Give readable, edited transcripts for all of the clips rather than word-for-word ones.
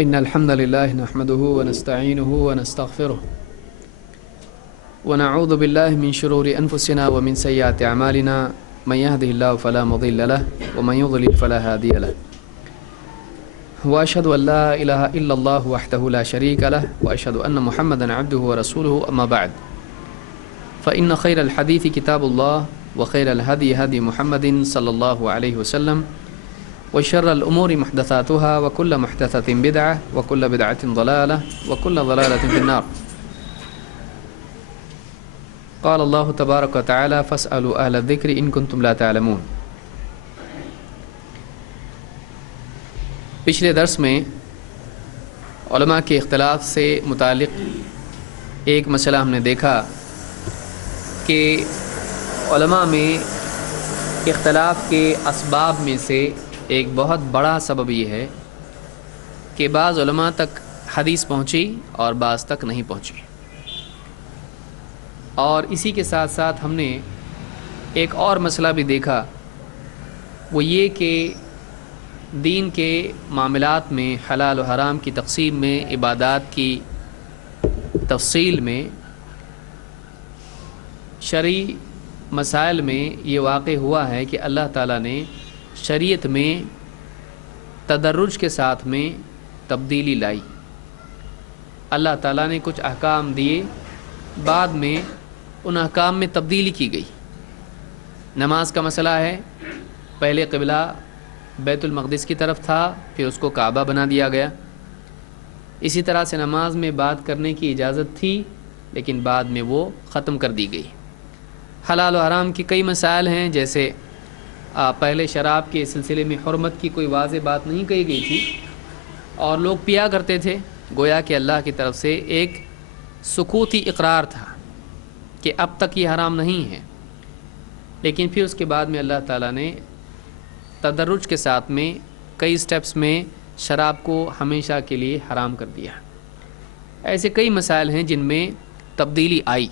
إن الحمد لله نحمده ونستعينه ونستغفره ونعوذ بالله من شرور أنفسنا ومن سيئات أعمالنا من يهده الله فلا مضل له ومن يضلل فلا هادي له وأشهد أن لا إله إلا الله وحده لا شريك له وأشهد أن محمدا عبده ورسوله أما بعد فإن خير الحديث كتاب الله وخير الهدي هدي محمد صلى الله عليه وسلم وشر الأمور محدثاتها وكل محدثة بدعة وكل بدعة ضلالة وكل ضلالة في النار. قال الله تبارك وتعالى فاسألوا أهل الذكر إن كنتم لا تعلمون. پچھلے درس میں علماء کے اختلاف سے متعلق ایک مسئلہ ہم نے دیکھا کہ علماء میں اختلاف کے اسباب میں سے ایک بہت بڑا سبب یہ ہے کہ بعض علماء تک حدیث پہنچی اور بعض تک نہیں پہنچی، اور اسی کے ساتھ ساتھ ہم نے ایک اور مسئلہ بھی دیکھا، وہ یہ کہ دین کے معاملات میں حلال و حرام کی تقسیم میں، عبادات کی تفصیل میں، شرعی مسائل میں یہ واقع ہوا ہے کہ اللہ تعالیٰ نے شریعت میں تدرج کے ساتھ میں تبدیلی لائی. اللہ تعالیٰ نے کچھ احکام دیے، بعد میں ان احکام میں تبدیلی کی گئی. نماز کا مسئلہ ہے، پہلے قبلہ بیت المقدس کی طرف تھا، پھر اس کو کعبہ بنا دیا گیا. اسی طرح سے نماز میں بات کرنے کی اجازت تھی لیکن بعد میں وہ ختم کر دی گئی. حلال و حرام کی کئی مسائل ہیں، جیسے پہلے شراب کے سلسلے میں حرمت کی کوئی واضح بات نہیں کہی گئی تھی اور لوگ پیا کرتے تھے، گویا کہ اللہ کی طرف سے ایک سکوتی اقرار تھا کہ اب تک یہ حرام نہیں ہے. لیکن پھر اس کے بعد میں اللہ تعالیٰ نے تدرج کے ساتھ میں کئی سٹیپس میں شراب کو ہمیشہ کے لیے حرام کر دیا. ایسے کئی مسائل ہیں جن میں تبدیلی آئی،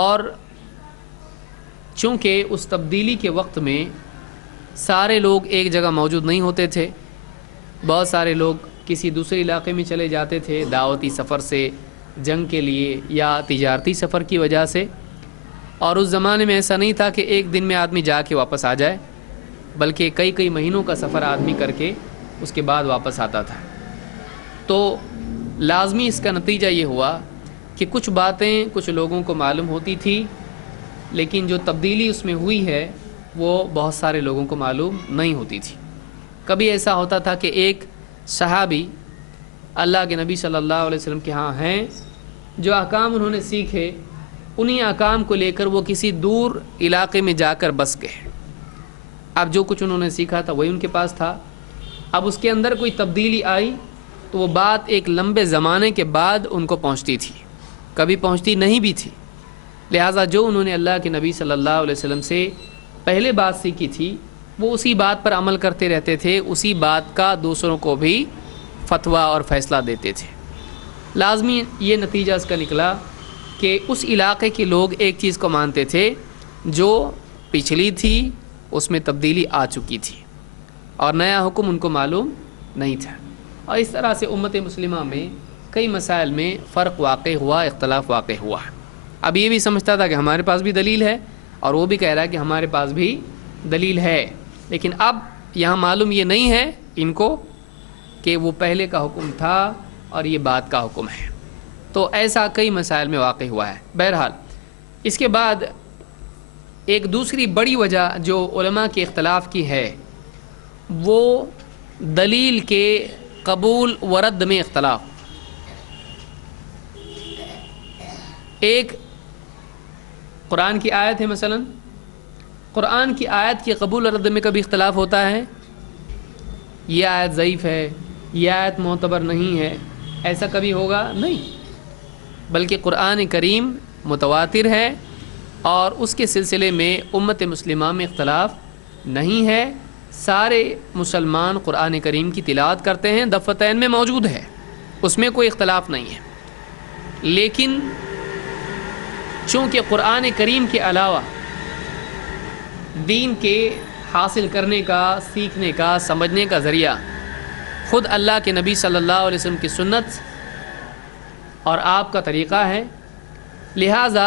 اور چونکہ اس تبدیلی کے وقت میں سارے لوگ ایک جگہ موجود نہیں ہوتے تھے، بہت سارے لوگ کسی دوسرے علاقے میں چلے جاتے تھے دعوتی سفر سے، جنگ کے لیے یا تجارتی سفر کی وجہ سے، اور اس زمانے میں ایسا نہیں تھا کہ ایک دن میں آدمی جا کے واپس آ جائے، بلکہ کئی کئی مہینوں کا سفر آدمی کر کے اس کے بعد واپس آتا تھا. تو لازمی اس کا نتیجہ یہ ہوا کہ کچھ باتیں کچھ لوگوں کو معلوم ہوتی تھی، لیکن جو تبدیلی اس میں ہوئی ہے وہ بہت سارے لوگوں کو معلوم نہیں ہوتی تھی. کبھی ایسا ہوتا تھا کہ ایک صحابی اللہ کے نبی صلی اللہ علیہ وسلم کے ہاں ہیں، جو احکام انہوں نے سیکھے، انہی احکام کو لے کر وہ کسی دور علاقے میں جا کر بس گئے. اب جو کچھ انہوں نے سیکھا تھا وہی ان کے پاس تھا. اب اس کے اندر کوئی تبدیلی آئی تو وہ بات ایک لمبے زمانے کے بعد ان کو پہنچتی تھی، کبھی پہنچتی نہیں بھی تھی. لہٰذا جو انہوں نے اللہ کے نبی صلی اللہ علیہ وسلم سے پہلے بات سیکھی تھی وہ اسی بات پر عمل کرتے رہتے تھے، اسی بات کا دوسروں کو بھی فتویٰ اور فیصلہ دیتے تھے. لازمی یہ نتیجہ اس کا نکلا کہ اس علاقے کے لوگ ایک چیز کو مانتے تھے جو پچھلی تھی اس میں تبدیلی آ چکی تھی اور نیا حکم ان کو معلوم نہیں تھا. اور اس طرح سے امت مسلمہ میں کئی مسائل میں فرق واقع ہوا، اختلاف واقع ہوا. اب یہ بھی سمجھتا تھا کہ ہمارے پاس بھی دلیل ہے، اور وہ بھی کہہ رہا ہے کہ ہمارے پاس بھی دلیل ہے، لیکن اب یہاں معلوم یہ نہیں ہے ان کو کہ وہ پہلے کا حکم تھا اور یہ بعد کا حکم ہے. تو ایسا کئی مسائل میں واقع ہوا ہے. بہرحال اس کے بعد ایک دوسری بڑی وجہ جو علماء کے اختلاف کی ہے وہ دلیل کے قبول و رد میں اختلاف. ایک قرآن کی آیت ہے، مثلا قرآن کی آیت کے قبول و رد میں کبھی اختلاف ہوتا ہے، یہ آیت ضعیف ہے، یہ آیت معتبر نہیں ہے، ایسا کبھی ہوگا نہیں. بلکہ قرآن کریم متواتر ہے اور اس کے سلسلے میں امت مسلمہ میں اختلاف نہیں ہے. سارے مسلمان قرآن کریم کی تلاوت کرتے ہیں، دفتین میں موجود ہے، اس میں کوئی اختلاف نہیں ہے. لیکن چونکہ قرآن کریم کے علاوہ دین کے حاصل کرنے کا، سیکھنے کا، سمجھنے کا ذریعہ خود اللہ کے نبی صلی اللہ علیہ وسلم کی سنت اور آپ کا طریقہ ہے، لہٰذا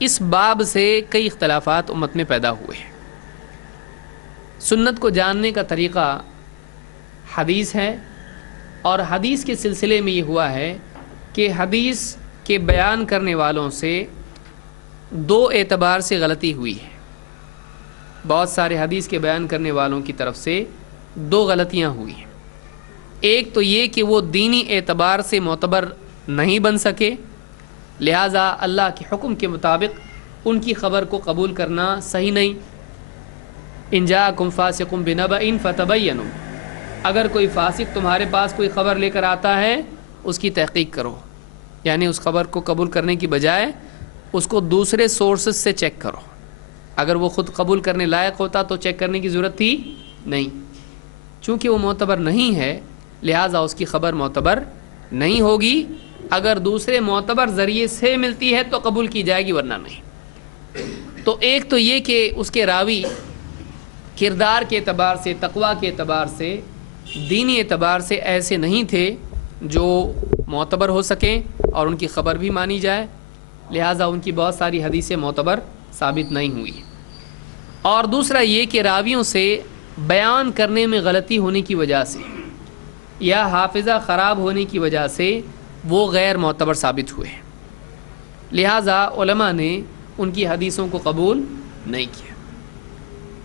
اس باب سے کئی اختلافات امت میں پیدا ہوئے ہیں۔ سنت کو جاننے کا طریقہ حدیث ہے، اور حدیث کے سلسلے میں یہ ہوا ہے کہ حدیث کے بیان کرنے والوں سے دو اعتبار سے غلطی ہوئی ہے۔ بہت سارے حدیث کے بیان کرنے والوں کی طرف سے دو غلطیاں ہوئی ہیں۔ ایک تو یہ کہ وہ دینی اعتبار سے معتبر نہیں بن سکے، لہٰذا اللہ کے حکم کے مطابق ان کی خبر کو قبول کرنا صحیح نہیں۔ ان جاءکم فاسق بنبأ فتبینوا، اگر کوئی فاسق تمہارے پاس کوئی خبر لے کر آتا ہے اس کی تحقیق کرو، یعنی اس خبر کو قبول کرنے کی بجائے اس کو دوسرے سورسز سے چیک کرو۔ اگر وہ خود قبول کرنے لائق ہوتا تو چیک کرنے کی ضرورت تھی نہیں، چونکہ وہ معتبر نہیں ہے لہٰذا اس کی خبر معتبر نہیں ہوگی۔ اگر دوسرے معتبر ذریعے سے ملتی ہے تو قبول کی جائے گی، ورنہ نہیں۔ تو ایک تو یہ کہ اس کے راوی کردار کے اعتبار سے، تقویٰ کے اعتبار سے، دینی اعتبار سے ایسے نہیں تھے جو معتبر ہو سکیں اور ان کی خبر بھی مانی جائے، لہٰذا ان کی بہت ساری حدیثیں معتبر ثابت نہیں ہوئی۔ اور دوسرا یہ کہ راویوں سے بیان کرنے میں غلطی ہونے کی وجہ سے یا حافظہ خراب ہونے کی وجہ سے وہ غیر معتبر ثابت ہوئے، لہٰذا علماء نے ان کی حدیثوں کو قبول نہیں کیا۔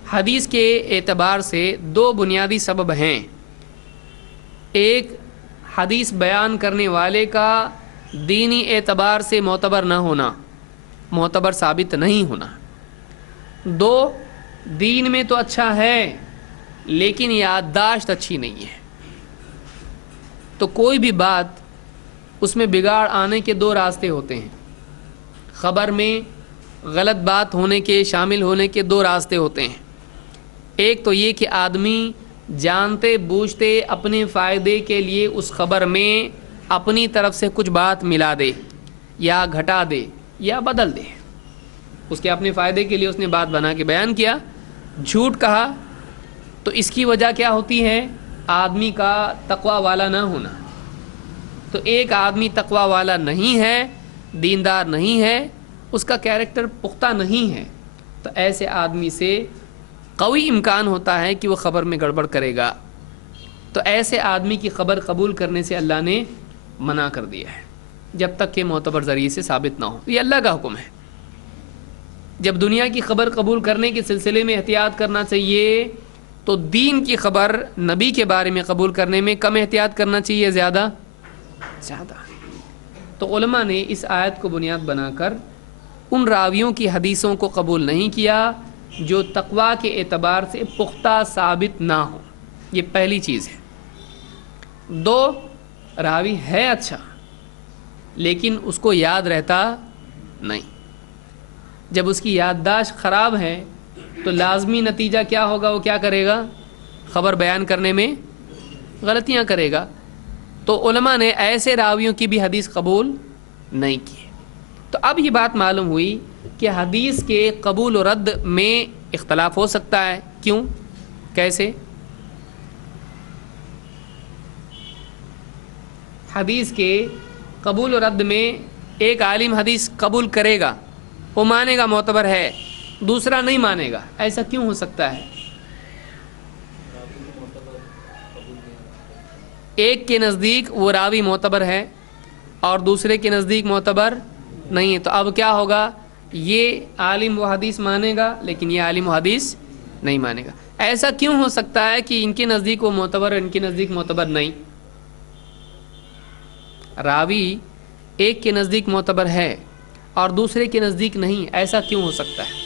حدیث کے اعتبار سے دو بنیادی سبب ہیں۔ ایک، حدیث بیان کرنے والے کا دینی اعتبار سے معتبر نہ ہونا، معتبر ثابت نہیں ہونا۔ دو، دین میں تو اچھا ہے لیکن یادداشت اچھی نہیں ہے۔ تو کوئی بھی بات اس میں بگاڑ آنے کے دو راستے ہوتے ہیں، خبر میں غلط بات ہونے کے، شامل ہونے کے دو راستے ہوتے ہیں۔ ایک تو یہ کہ آدمی جانتے بوجھتے اپنے فائدے کے لیے اس خبر میں اپنی طرف سے کچھ بات ملا دے یا گھٹا دے یا بدل دے، اس کے اپنے فائدے کے لیے اس نے بات بنا کے بیان کیا، جھوٹ کہا، تو اس کی وجہ کیا ہوتی ہے؟ آدمی کا تقوی والا نہ ہونا۔ تو ایک آدمی تقوی والا نہیں ہے، دیندار نہیں ہے، اس کا کیریکٹر پختہ نہیں ہے، تو ایسے آدمی سے قوی امکان ہوتا ہے کہ وہ خبر میں گڑبڑ کرے گا۔ تو ایسے آدمی کی خبر قبول کرنے سے اللہ نے منع کر دیا ہے جب تک کہ معتبر ذریعے سے ثابت نہ ہو۔ یہ اللہ کا حکم ہے۔ جب دنیا کی خبر قبول کرنے کے سلسلے میں احتیاط کرنا چاہیے تو دین کی خبر نبی کے بارے میں قبول کرنے میں کم احتیاط کرنا چاہیے، زیادہ۔ تو علماء نے اس آیت کو بنیاد بنا کر ان راویوں کی حدیثوں کو قبول نہیں کیا جو تقوی کے اعتبار سے پختہ ثابت نہ ہو۔ یہ پہلی چیز ہے۔ دو، راوی ہے اچھا لیکن اس کو یاد رہتا نہیں۔ جب اس کی یادداشت خراب ہے تو لازمی نتیجہ کیا ہوگا؟ وہ کیا کرے گا؟ خبر بیان کرنے میں غلطیاں کرے گا۔ تو علماء نے ایسے راویوں کی بھی حدیث قبول نہیں کی۔ تو اب یہ بات معلوم ہوئی کہ حدیث کے قبول و رد میں اختلاف ہو سکتا ہے۔ کیوں؟ کیسے؟ حدیث کے قبول و رد میں ایک عالم حدیث قبول کرے گا، وہ مانے گا معتبر ہے، دوسرا نہیں مانے گا۔ ایسا کیوں ہو سکتا ہے؟ ایک کے نزدیک وہ راوی معتبر ہے اور دوسرے کے نزدیک معتبر نہیں ہے، تو اب کیا ہوگا؟ یہ عالم و حدیث مانے گا لیکن یہ عالم و حدیث نہیں مانے گا۔ ایسا کیوں ہو سکتا ہے کہ ان کے نزدیک وہ معتبر ہے، ان کے نزدیک معتبر نہیں؟ راوی ایک کے نزدیک معتبر ہے اور دوسرے کے نزدیک نہیں، ایسا کیوں ہو سکتا ہے؟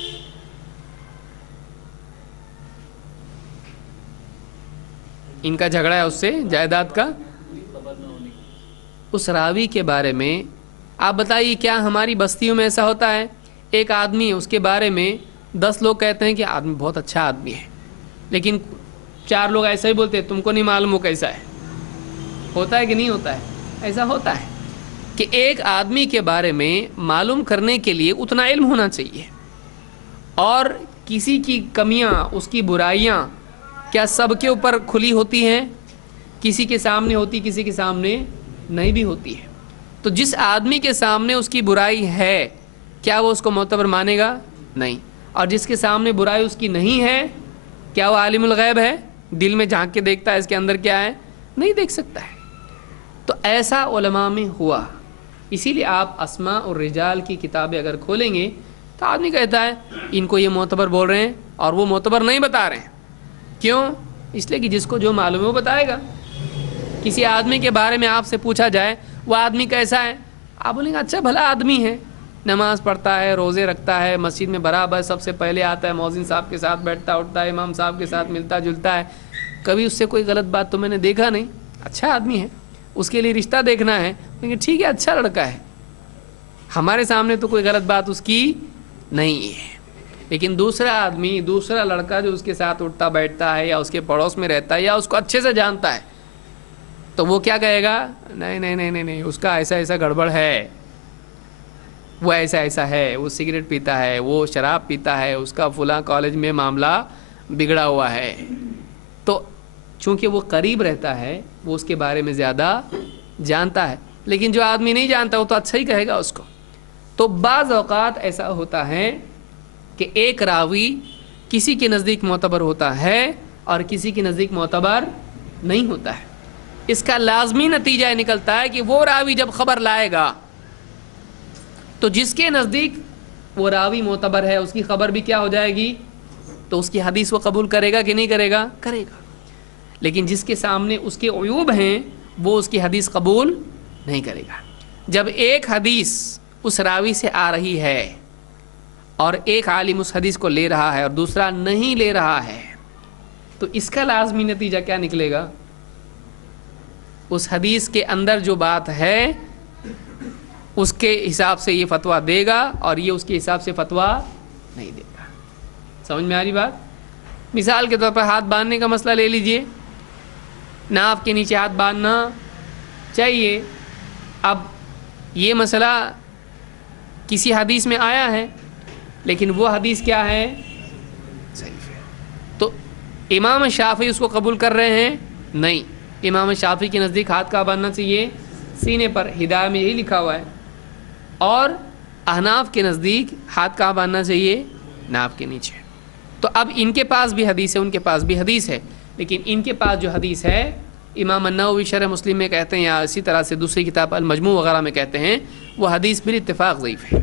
ان کا جھگڑا ہے اس سے جائیداد کا۔ اس راوی کے بارے میں آپ بتائیے، کیا ہماری بستیوں میں ایسا ہوتا ہے؟ ایک آدمی، اس کے بارے میں 10 لوگ کہتے ہیں کہ آدمی بہت اچھا آدمی ہے، لیکن 4 لوگ ایسا ہی بولتے ہیں تم کو نہیں معلوم وہ کیسا ہے۔ ہوتا ہے کہ نہیں ہوتا ہے؟ ایسا ہوتا ہے کہ ایک آدمی کے بارے میں معلوم کرنے کے لیے اتنا علم ہونا چاہیے، اور کسی کی کمیاں، اس کی برائیاں کیا سب کے اوپر کھلی ہوتی ہیں؟ کسی کے سامنے ہوتی کسی کے سامنے نہیں بھی ہوتی ہے. تو جس آدمی کے سامنے اس کی برائی ہے کیا وہ اس کو معتبر مانے گا؟ نہیں. اور جس کے سامنے برائی اس کی نہیں ہے کیا وہ عالم الغیب ہے؟ دل میں جھانک کے دیکھتا ہے اس کے اندر کیا ہے؟ نہیں دیکھ سکتا ہے. تو ایسا علماء میں ہوا. اسی لیے آپ اسماء اور رجال کی کتابیں اگر کھولیں گے تو آدمی کہتا ہے ان کو یہ معتبر بول رہے ہیں اور وہ معتبر نہیں بتا رہے ہیں. کیوں؟ اس لیے کہ جس کو جو معلوم ہے وہ بتائے گا. کسی آدمی کے بارے میں آپ سے پوچھا جائے وہ آدمی کیسا ہے، آپ بولیں گے اچھا بھلا آدمی ہے، نماز پڑھتا ہے، روزے رکھتا ہے، مسجد میں برابر سب سے پہلے آتا ہے، مؤذن صاحب کے ساتھ بیٹھتا اٹھتا ہے، امام صاحب کے ساتھ ملتا جلتا ہے، کبھی اس سے کوئی غلط بات تو میں نے دیکھا نہیں، اچھا آدمی ہے. اس کے لیے رشتہ دیکھنا ہے لیکن ٹھیک ہے اچھا لڑکا ہے، ہمارے سامنے تو کوئی غلط بات اس کی نہیں ہے. لیکن دوسرا آدمی، دوسرا لڑکا جو اس کے ساتھ اٹھتا بیٹھتا ہے یا اس کے پڑوس میں رہتا ہے یا اس کو اچھے سے جانتا ہے تو وہ کیا کہے گا؟ نہیں نہیں نہیں نہیں نہیں، اس کا ایسا ایسا گڑبڑ ہے، وہ ایسا ایسا ہے، وہ سگریٹ پیتا ہے، وہ شراب پیتا ہے، اس کا فلاں کالج میں معاملہ بگڑا ہوا ہے. تو چونکہ وہ قریب رہتا ہے وہ اس کے بارے میں زیادہ جانتا ہے. لیکن جو آدمی نہیں جانتا وہ تو اچھا ہی کہے گا اس کو. تو بعض اوقات ایسا ہوتا ہے کہ ایک راوی کسی کے نزدیک معتبر ہوتا ہے اور کسی کے نزدیک معتبر نہیں ہوتا ہے. اس کا لازمی نتیجہ نکلتا ہے کہ وہ راوی جب خبر لائے گا تو جس کے نزدیک وہ راوی معتبر ہے اس کی خبر بھی کیا ہو جائے گی، تو اس کی حدیث وہ قبول کرے گا کہ نہیں کرے گا؟ کرے گا. لیکن جس کے سامنے اس کے عیوب ہیں وہ اس کی حدیث قبول نہیں کرے گا. جب ایک حدیث اس راوی سے آ رہی ہے اور ایک عالم اس حدیث کو لے رہا ہے اور دوسرا نہیں لے رہا ہے تو اس کا لازمی نتیجہ کیا نکلے گا؟ اس حدیث کے اندر جو بات ہے اس کے حساب سے یہ فتویٰ دے گا اور یہ اس کے حساب سے فتویٰ نہیں دے گا. سمجھ میں آ رہی بات؟ مثال کے طور پر ہاتھ باندھنے کا مسئلہ لے لیجئے. ناف کے نیچے ہاتھ باندھنا چاہیے. اب یہ مسئلہ کسی حدیث میں آیا ہے لیکن وہ حدیث کیا ہے؟ ضعیف ہے. تو امام شافعی اس کو قبول کر رہے ہیں؟ نہیں. امام شافعی کے نزدیک ہاتھ کہاں باندھنا چاہیے؟ سینے پر. ہدایہ میں یہی لکھا ہوا ہے. اور احناف کے نزدیک ہاتھ کہاں باندھنا چاہیے؟ ناف کے نیچے. تو اب ان کے پاس بھی حدیث ہے ان کے پاس بھی حدیث ہے، لیکن ان کے پاس جو حدیث ہے امام النووی شرح مسلم میں کہتے ہیں یا اسی طرح سے دوسری کتاب المجموع وغیرہ میں کہتے ہیں وہ حدیث بالاتفاق ضعیف ہے.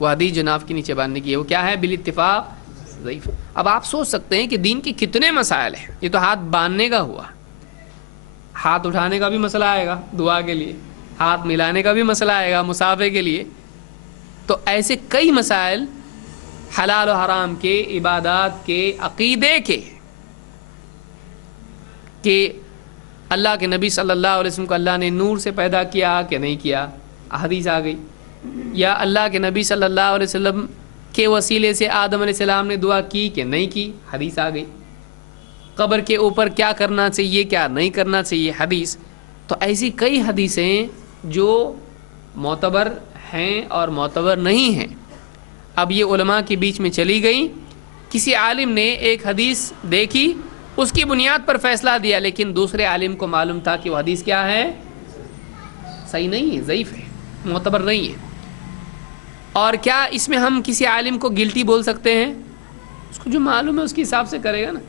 وہ حدیث جو ناف کے نیچے باندھنے کی ہے وہ کیا ہے؟ بالاتفاق ضعیف. اب آپ سوچ سکتے ہیں کہ دین کے کتنے مسائل ہیں. یہ تو ہاتھ باندھنے کا ہوا، ہاتھ اٹھانے کا بھی مسئلہ آئے گا دعا کے لیے، ہاتھ ملانے کا بھی مسئلہ آئے گا مسافے کے لیے. تو ایسے کئی مسائل حلال و حرام کے، عبادات کے، عقیدے کے، کہ اللہ کے نبی صلی اللہ علیہ وسلم کو اللہ نے نور سے پیدا کیا کہ نہیں کیا، حدیث آ گئی. یا اللہ کے نبی صلی اللہ علیہ وسلم کے وسیلے سے آدم علیہ السلام نے دعا کی کہ نہیں کی، حدیث آ گئی. قبر کے اوپر کیا کرنا چاہیے کیا نہیں کرنا چاہیے، حدیث. تو ایسی کئی حدیثیں جو معتبر ہیں اور معتبر نہیں ہیں. اب یہ علماء کے بیچ میں چلی گئی. کسی عالم نے ایک حدیث دیکھی اس کی بنیاد پر فیصلہ دیا، لیکن دوسرے عالم کو معلوم تھا کہ وہ حدیث کیا ہے؟ صحیح نہیں ہے، ضعیف ہے، معتبر نہیں ہے. اور کیا اس میں ہم کسی عالم کو گلٹی بول سکتے ہیں؟ اس کو جو معلوم ہے اس کے حساب سے کرے گا نا.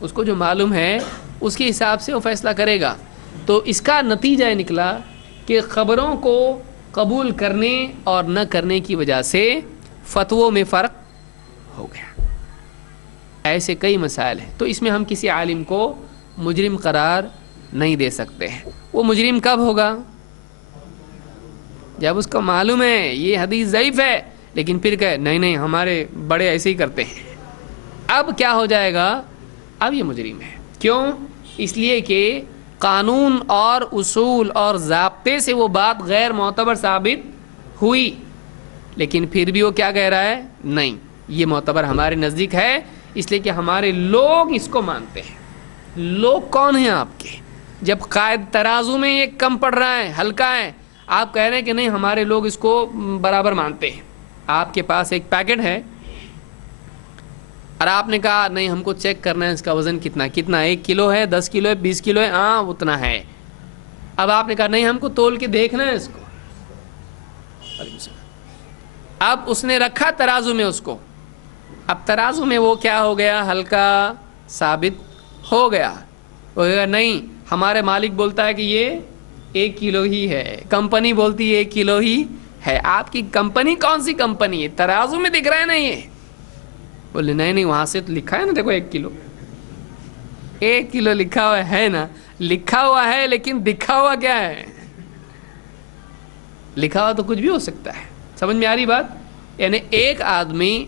اس کو جو معلوم ہے اس کے حساب سے وہ فیصلہ کرے گا. تو اس کا نتیجہ یہ نکلا کہ خبروں کو قبول کرنے اور نہ کرنے کی وجہ سے فتووں میں فرق ہو گیا. ایسے کئی مسائل ہیں. تو اس میں ہم کسی عالم کو مجرم قرار نہیں دے سکتے ہیں. وہ مجرم کب ہوگا؟ جب اس کو معلوم ہے یہ حدیث ضعیف ہے لیکن پھر کہے نہیں نہیں ہمارے بڑے ایسے ہی کرتے ہیں. اب کیا ہو جائے گا؟ اب یہ مجرم ہے. کیوں؟ اس لیے کہ قانون اور اصول اور ضابطے سے وہ بات غیر معتبر ثابت ہوئی، لیکن پھر بھی وہ کیا کہہ رہا ہے؟ نہیں یہ معتبر ہمارے نزدیک ہے، اس لیے کہ ہمارے لوگ اس کو مانتے ہیں. لوگ کون ہیں آپ کے؟ جب قائد ترازو میں یہ کم پڑ رہا ہے، ہلکا ہے، آپ کہہ رہے ہیں کہ نہیں ہمارے لوگ اس کو برابر مانتے ہیں. آپ کے پاس ایک پیکٹ ہے، اور آپ نے کہا نہیں ہم کو چیک کرنا ہے اس کا وزن کتنا 1 کلو ہے 10 کلو ہے 20 کلو ہے، ہاں اتنا ہے. اب آپ نے کہا نہیں ہم کو تول کے دیکھنا ہے اس کو. اب اس نے رکھا ترازو میں اس کو، اب ترازو میں وہ کیا ہو گیا، ہلکا ثابت ہو گیا. وہ کہا نہیں ہمارے مالک بولتا ہے کہ یہ 1 کلو ہی ہے، کمپنی بولتی ہے 1 کلو ہی ہے. آپ کی کمپنی کون سی کمپنی ہے، ترازو میں دکھ رہا ہے نا یہ. بولے نہیں وہاں سے تو لکھا ہے نا، دیکھو 1 کلو 1 کلو لکھا ہوا ہے نا، لکھا ہوا ہے لیکن دکھا ہوا کیا ہے، لکھا ہوا تو کچھ بھی ہو سکتا ہے. سمجھ میں آ رہی بات؟ یعنی ایک آدمی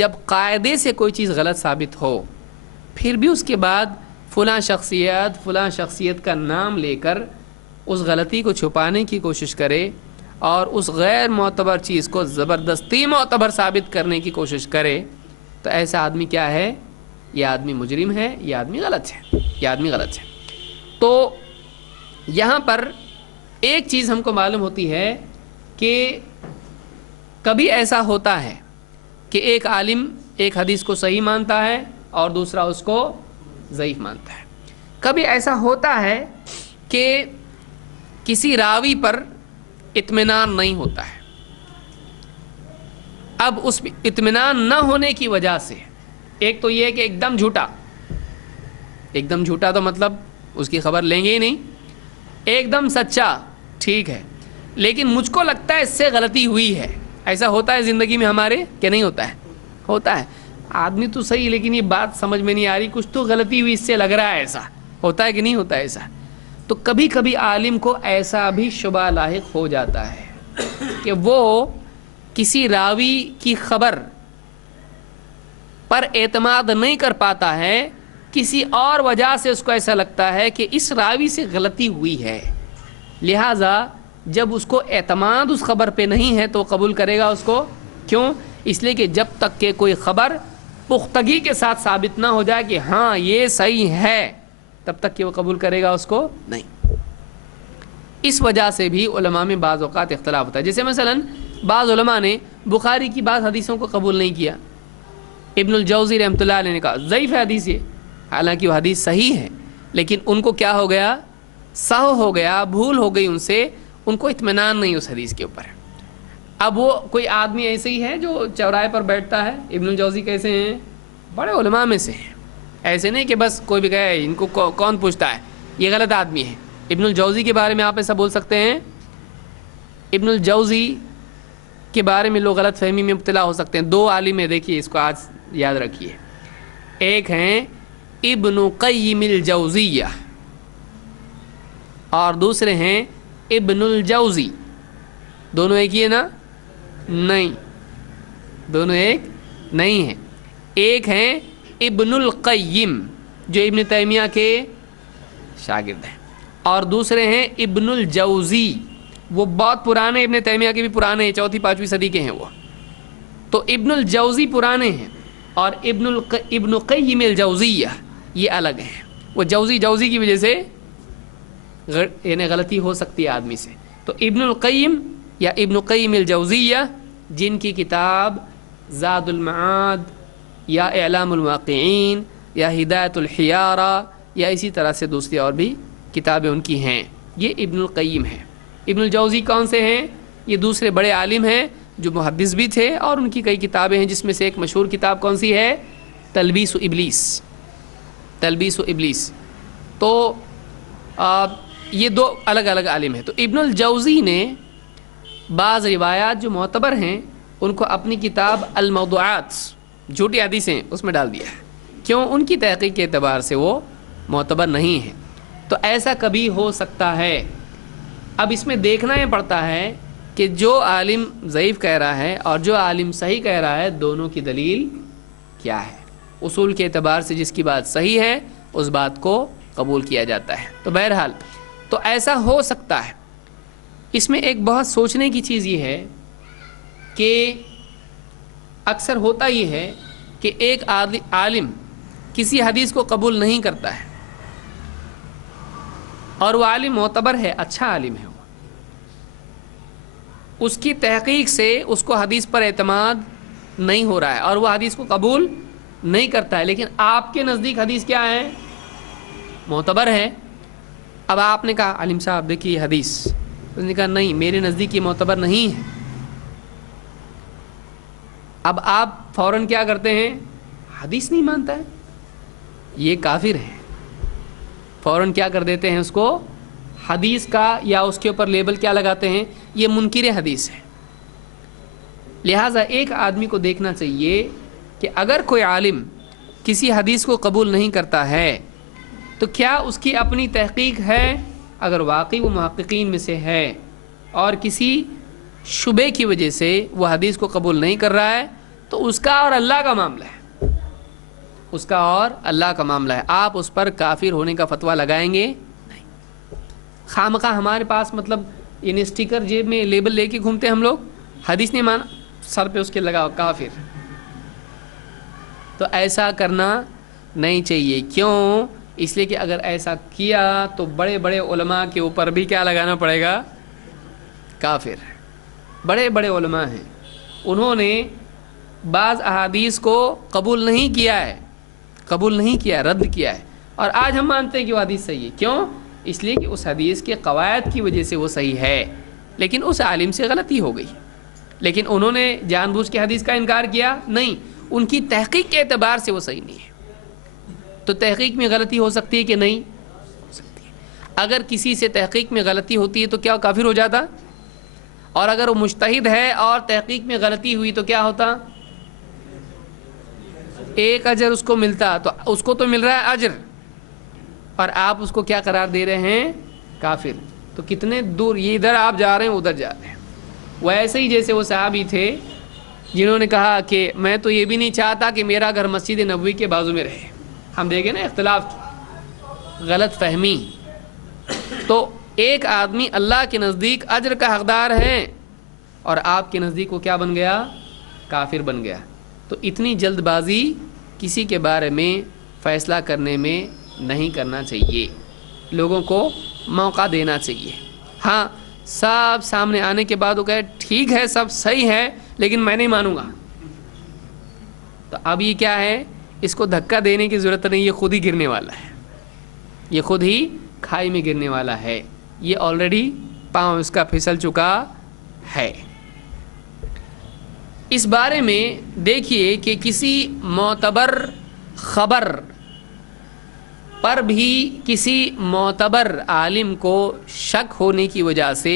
جب قاعدے سے کوئی چیز غلط ثابت ہو، پھر بھی اس کے بعد فلاں شخصیت کا نام لے کر اس غلطی کو چھپانے کی کوشش کرے اور اس غیر معتبر چیز کو زبردستی معتبر ثابت کرنے کی کوشش کرے، تو ایسا آدمی کیا ہے، یہ آدمی مجرم ہے، یہ آدمی غلط ہے، یہ آدمی غلط ہے. تو یہاں پر ایک چیز ہم کو معلوم ہوتی ہے کہ کبھی ایسا ہوتا ہے کہ ایک عالم ایک حدیث کو صحیح مانتا ہے اور دوسرا اس کو ضعیف مانتا ہے. کبھی ایسا ہوتا ہے کہ کسی راوی پر اطمینان نہیں ہوتا ہے. اب اس اطمینان نہ ہونے کی وجہ سے ایک تو یہ ہے کہ ایک دم جھوٹا تو مطلب اس کی خبر لیں گے ہی نہیں، ایک دم سچا ٹھیک ہے لیکن مجھ کو لگتا ہے اس سے غلطی ہوئی ہے. ایسا ہوتا ہے زندگی میں ہمارے کہ نہیں ہوتا ہے؟ ہوتا ہے. آدمی تو صحیح لیکن یہ بات سمجھ میں نہیں آ رہی، کچھ تو غلطی ہوئی، اس سے لگ رہا ہے ایسا. ہوتا ہے کہ نہیں ہوتا ہے ایسا؟ تو کبھی کبھی عالم کو ایسا بھی شبہ لاحق ہو جاتا ہے کہ وہ کسی راوی کی خبر پر اعتماد نہیں کر پاتا ہے، کسی اور وجہ سے اس کو ایسا لگتا ہے کہ اس راوی سے غلطی ہوئی ہے، لہٰذا جب اس کو اعتماد اس خبر پہ نہیں ہے تو قبول کرے گا اس کو. کیوں؟ اس لیے کہ جب تک کہ کوئی خبر پختگی کے ساتھ ثابت نہ ہو جائے کہ ہاں یہ صحیح ہے، تب تک کہ وہ قبول کرے گا اس کو نہیں. اس وجہ سے بھی علماء میں بعض اوقات اختلاف ہوتا ہے. جیسے مثلا بعض علماء نے بخاری کی بعض حدیثوں کو قبول نہیں کیا. ابن الجوزی رحمۃ اللہ علیہ نے کہا ضعیف حدیث ہے، حالانکہ وہ حدیث صحیح ہے لیکن ان کو کیا ہو گیا، سہو ہو گیا، بھول ہو گئی ان سے، ان کو اطمینان نہیں اس حدیث کے اوپر. اب وہ کوئی آدمی ایسے ہی ہے جو چوراہے پر بیٹھتا ہے. ابن الجوزی کیسے ہیں؟ بڑے علماء میں سے ہیں، ایسے نہیں کہ بس کوئی بھی کہے ان کو کون پوچھتا ہے، یہ غلط آدمی ہے. ابن الجوزی کے بارے میں آپ ایسا بول سکتے ہیں؟ ابن الجوزی کے بارے میں لوگ غلط فہمی میں مبتلا ہو سکتے ہیں. 2 عالم ہیں، دیکھیے اس کو آج یاد رکھیے. ایک ہیں ابن قیم الجوزیہ اور دوسرے ہیں ابن الجوزی. دونوں ایک ہی ہے نا؟ نہیں، دونوں ایک نہیں ہیں. ایک ہیں ابن القیم جو ابن تیمیہ کے شاگرد ہیں، اور دوسرے ہیں ابن الجوزی، وہ بہت پرانے، ابن تیمیہ کے بھی پرانے ہیں، 4ویں 5ویں صدی کے ہیں وہ. تو ابن الجوزی پرانے ہیں اور ابن قیم الجوزیہ یہ الگ ہیں. وہ جوزی کی وجہ سے یعنی غلطی ہو سکتی ہے آدمی سے. تو ابن القیم یا ابن قیم الجوزیہ جن کی کتاب زاد المعاد یا اعلام الواقعین یا ہدایت الحیارہ یا اسی طرح سے دوسری اور بھی کتابیں ان کی ہیں، یہ ابن القیم ہیں. ابن الجوزی کون سے ہیں؟ یہ دوسرے بڑے عالم ہیں جو محدث بھی تھے، اور ان کی کئی کتابیں ہیں جس میں سے ایک مشہور کتاب کون سی ہے؟ تلبیس و ابلیس. تو یہ 2 الگ الگ عالم ہیں. تو ابن الجوزی نے بعض روایات جو معتبر ہیں ان کو اپنی کتاب الموضوعات، جھوٹی حدیثیں، اس میں ڈال دیا ہے. کیوں؟ ان کی تحقیق کے اعتبار سے وہ معتبر نہیں ہیں. تو ایسا کبھی ہو سکتا ہے. اب اس میں دیکھنا یہ پڑتا ہے کہ جو عالم ضعیف کہہ رہا ہے اور جو عالم صحیح کہہ رہا ہے دونوں کی دلیل کیا ہے. اصول کے اعتبار سے جس کی بات صحیح ہے اس بات کو قبول کیا جاتا ہے. تو بہرحال تو ایسا ہو سکتا ہے. اس میں ایک بہت سوچنے کی چیز یہ ہے کہ اکثر ہوتا یہ ہے کہ ایک عالم کسی حدیث کو قبول نہیں کرتا ہے اور وہ عالم معتبر ہے، اچھا عالم ہے، اس کی تحقیق سے اس کو حدیث پر اعتماد نہیں ہو رہا ہے اور وہ حدیث کو قبول نہیں کرتا ہے، لیکن آپ کے نزدیک حدیث کیا ہے؟ معتبر ہے۔ اب آپ نے کہا عالم صاحب دیکھیے یہ حدیث، اس نے کہا نہیں میرے نزدیک یہ معتبر نہیں ہے۔ اب آپ فوراً کیا کرتے ہیں؟ حدیث نہیں مانتا ہے، یہ کافر ہے، فوراً کیا کر دیتے ہیں اس کو؟ حدیث کا یا اس کے اوپر لیبل کیا لگاتے ہیں؟ یہ منکر حدیث ہے۔ لہٰذا ایک آدمی کو دیکھنا چاہیے کہ اگر کوئی عالم کسی حدیث کو قبول نہیں کرتا ہے تو کیا اس کی اپنی تحقیق ہے؟ اگر واقعی وہ محققین میں سے ہے اور کسی شبے کی وجہ سے وہ حدیث کو قبول نہیں کر رہا ہے تو اس کا اور اللہ کا معاملہ ہے، اس کا اور اللہ کا معاملہ ہے۔ آپ اس پر کافر ہونے کا فتویٰ لگائیں گے نہیں۔ خامخواہ ہمارے پاس مطلب ان اسٹیکر جیب میں لیبل لے کے گھومتے ہم لوگ، حدیث نہیں مانا سر پہ اس کے لگاؤ کافر، تو ایسا کرنا نہیں چاہیے۔ کیوں؟ اس لیے کہ اگر ایسا کیا تو بڑے بڑے علماء کے اوپر بھی کیا لگانا پڑے گا؟ کافر۔ بڑے بڑے علماء ہیں، انہوں نے بعض احادیث کو قبول نہیں کیا ہے، قبول نہیں کیا، رد کیا ہے، اور آج ہم مانتے ہیں کہ وہ حدیث صحیح ہے۔ کیوں؟ اس لیے کہ اس حدیث کے قواعد کی وجہ سے وہ صحیح ہے، لیکن اس عالم سے غلطی ہو گئی۔ لیکن انہوں نے جان بوجھ کے حدیث کا انکار کیا نہیں، ان کی تحقیق کے اعتبار سے وہ صحیح نہیں ہے۔ تو تحقیق میں غلطی ہو سکتی ہے کہ نہیں ہو سکتی ہے؟ اگر کسی سے تحقیق میں غلطی ہوتی ہے تو کیا وہ کافر ہو جاتا؟ اور اگر وہ مجتہد ہے اور تحقیق میں غلطی ہوئی تو کیا ہوتا؟ ایک اجر اس کو ملتا، تو اس کو تو مل رہا ہے اجر، اور آپ اس کو کیا قرار دے رہے ہیں؟ کافر۔ تو کتنے دور، یہ ادھر آپ جا رہے ہیں ادھر جا رہے ہیں۔ ویسے ہی جیسے وہ صحابی تھے جنہوں نے کہا کہ میں تو یہ بھی نہیں چاہتا کہ میرا گھر مسجد نبوی کے بازو میں رہے۔ ہم دیکھیں نا اختلاف کی غلط فہمی۔ تو ایک آدمی اللہ کے نزدیک اجر کا حقدار ہے اور آپ کے نزدیک وہ کیا بن گیا؟ کافر بن گیا۔ تو اتنی جلد بازی کسی کے بارے میں فیصلہ کرنے میں نہیں کرنا چاہیے، لوگوں کو موقع دینا چاہیے۔ ہاں سب سامنے آنے کے بعد وہ کہے ٹھیک ہے سب صحیح ہے لیکن میں نہیں مانوں گا، تو اب یہ کیا ہے؟ اس کو دھکا دینے کی ضرورت نہیں، یہ خود ہی گرنے والا ہے، یہ خود ہی کھائی میں گرنے والا ہے، یہ آلریڈی پاؤں اس کا پھسل چکا ہے۔ اس بارے میں دیکھیے کہ کسی معتبر خبر پر بھی کسی معتبر عالم کو شک ہونے کی وجہ سے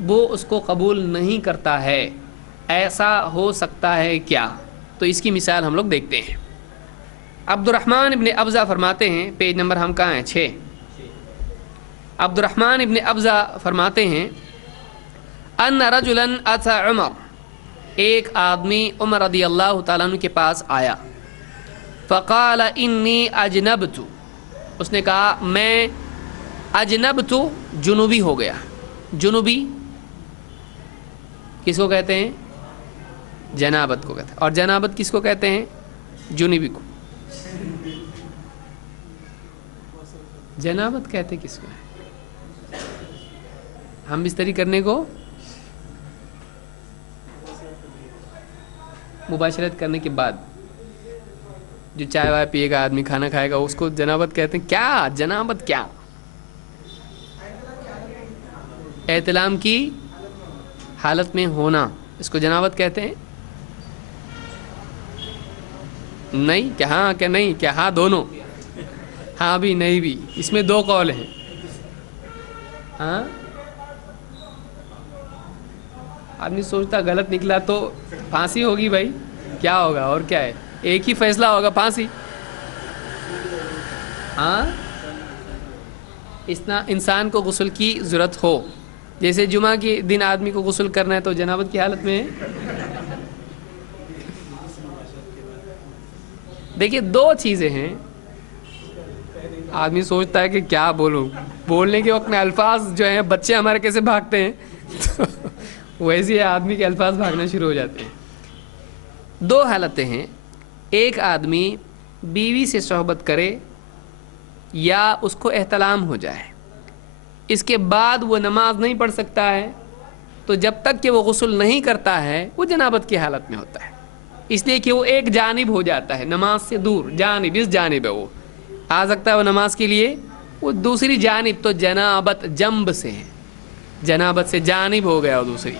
وہ اس کو قبول نہیں کرتا ہے، ایسا ہو سکتا ہے کیا؟ تو اس کی مثال ہم لوگ دیکھتے ہیں۔ عبد الرحمن ابن ابزہ فرماتے ہیں، پیج نمبر ہم کہاں ہیں؟ 6۔ عبد الرحمن ابن ابزہ فرماتے ہیں ان رجلا اتى عمر، ایک آدمی عمر رضی اللہ تعالیٰ عنہ کے پاس آیا، فقال انی اجنبت، اس نے کہا میں اجنبت، جنوبی ہو گیا۔ جنوبی کس کو کہتے ہیں؟ جنابت کو کہتے ہیں، اور جنابت کس کو کہتے ہیں؟ جنوبی کو۔ جنابت کہتے کس کو ہے؟ ہم بستری کرنے کو، مباشرت کرنے کے بعد جو چائے وائے پیے گا آدمی، کھانا کھائے گا، اس کو جنابت کہتے ہیں۔ کیا جنابت؟ کیا احتلام کی حالت میں ہونا، اس کو جنابت کہتے ہیں؟ نہیں کیا ہاں کیا نہیں کیا ہاں دونوں؟ ہاں بھی نہیں بھی، اس میں دو قول ہیں۔ ہاں آدمی سوچتا غلط نکلا تو پھانسی ہوگی بھائی، کیا ہوگا اور کیا ہے، ایک ہی فیصلہ ہوگا، پھانسی۔ ہاں انسان کو غسل کی ضرورت ہو، جیسے جمعہ کے دن آدمی کو غسل کرنا ہے تو جنابت کی حالت میں ہے۔ دیکھیے دو چیزیں ہیں، آدمی سوچتا ہے کہ کیا بولوں، بولنے کے وقت میں الفاظ جو ہیں، بچے ہمارے کیسے بھاگتے ہیں تو ویسے آدمی کے الفاظ بھاگنا شروع ہو جاتے ہیں۔ دو حالتیں ہیں، ایک آدمی بیوی سے صحبت کرے یا اس کو احتلام ہو جائے، اس کے بعد وہ نماز نہیں پڑھ سکتا ہے، تو جب تک کہ وہ غسل نہیں کرتا ہے وہ جنابت کی حالت میں ہوتا ہے۔ اس لیے کہ وہ ایک جانب ہو جاتا ہے، نماز سے دور، جانب اس جانب ہے، وہ آ سکتا ہے وہ نماز کے لیے، وہ دوسری جانب تو جنابت جنب سے ہے، جنابت سے جانب ہو گیا وہ دوسری.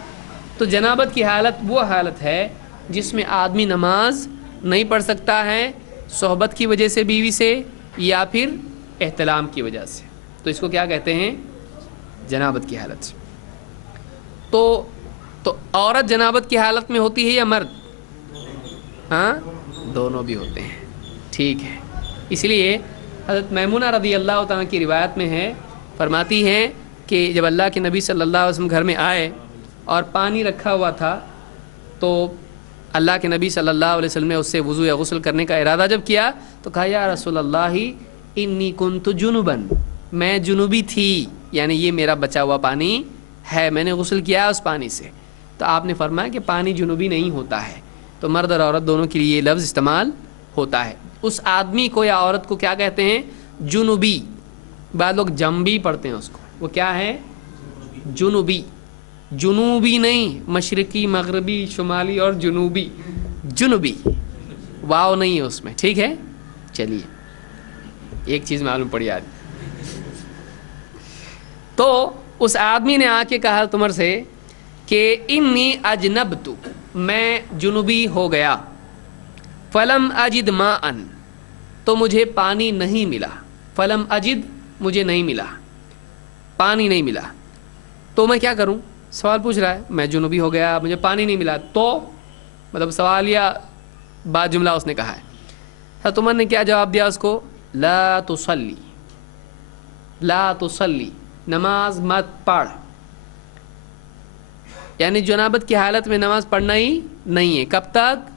تو جنابت کی حالت وہ حالت ہے جس میں آدمی نماز نہیں پڑھ سکتا ہے صحبت کی وجہ سے بیوی سے یا پھر احتلام کی وجہ سے. تو اس کو کیا کہتے ہیں؟ جنابت کی حالت. تو عورت جنابت کی حالت میں ہوتی ہے یا مرد؟ ہاں دونوں بھی ہوتے ہیں. ٹھیک ہے. اس لیے حضرت میمونہ رضی اللہ تعالیٰ کی روایت میں ہے، فرماتی ہیں کہ جب اللہ کے نبی صلی اللہ علیہ وسلم گھر میں آئے اور پانی رکھا ہوا تھا تو اللہ کے نبی صلی اللہ علیہ وسلم نے اس سے وضو یا غسل کرنے کا ارادہ جب کیا تو کہا یا رسول اللہ انی کنت جنبن، میں جنوبی تھی، یعنی یہ میرا بچا ہوا پانی ہے، میں نے غسل کیا اس پانی سے. تو آپ نے فرمایا کہ پانی جنوبی نہیں ہوتا ہے. تو مرد اور عورت دونوں کے لیے یہ لفظ استعمال ہوتا ہے. اس آدمی کو یا عورت کو کیا کہتے ہیں؟ جنوبی. بعض لوگ جنبی پڑھتے ہیں اس کو، وہ کیا ہے؟ جنوبی. جنوبی نہیں، مشرقی مغربی شمالی اور جنوبی، جنوبی واو نہیں ہے اس میں. ٹھیک ہے. چلیے ایک چیز معلوم پڑی آج. تو اس آدمی نے آ کے کہا حضرت عمر سے کہ انی اجنبت، میں جنوبی ہو گیا، فلم اجد ماء، تو مجھے پانی نہیں ملا. فلم اجد مجھے نہیں ملا، پانی نہیں ملا، تو میں کیا کروں؟ سوال پوچھ رہا ہے، میں جنوبی ہو گیا مجھے پانی نہیں ملا، تو مطلب سوال یا بات جملہ اس نے کہا ہے. حضرت عمر نے کیا جواب دیا اس کو؟ لا تصلی، لا تصلی، نماز مت پڑھ. یعنی جنابت کی حالت میں نماز پڑھنا ہی نہیں ہے. کب تک؟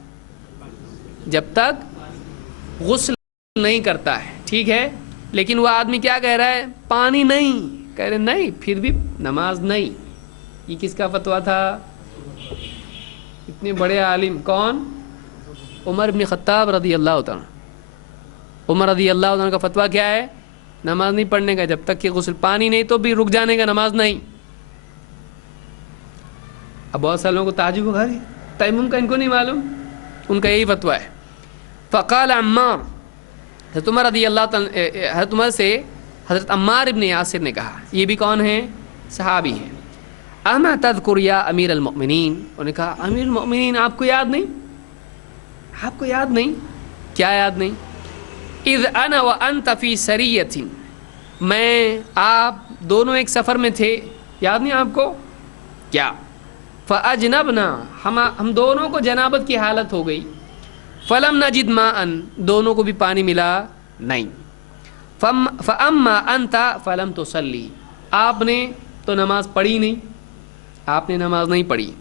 جب تک غسل نہیں کرتا ہے. ٹھیک ہے. لیکن وہ آدمی کیا کہہ رہا ہے؟ پانی نہیں. کہہ رہے نہیں پھر بھی نماز نہیں. یہ کس کا فتویٰ تھا؟ اتنے بڑے عالم. کون؟ عمر بن خطاب رضی اللہ تعالیٰ. عمر رضی اللہ عنہ کا فتویٰ کیا ہے؟ نماز نہیں پڑھنے کا جب تک کہ غسل، پانی نہیں تو بھی رک جانے کا، نماز نہیں. اب بہت سارے لوگوں کو تعجب ہوگا، تیمم کا ان کو نہیں معلوم، ان کا یہی فتویٰ ہے. فقال عمار، حضرت عمر رضی اللہ تعالیٰ، حضرت عمر سے حضرت عمار ابن یاسر نے کہا، یہ بھی کون ہیں؟ صحابی ہیں. اما تذکر یا امیر المؤمنین، انہوں نے کہا امیر المؤمنین آپ کو یاد نہیں؟ آپ کو یاد نہیں؟ کیا یاد نہیں؟ اذ انا وانت فی سریۃ، میں آپ دونوں ایک سفر میں تھے، یاد نہیں آپ کو؟ کیا؟ فاجنبنا، ہم دونوں کو جنابت کی حالت ہو گئی. فلم نجد ماء، دونوں کو بھی پانی ملا نہیں. فاما انت فلم تصلی، آپ نے تو نماز پڑھی نہیں، آپ نے نماز نہیں پڑھی.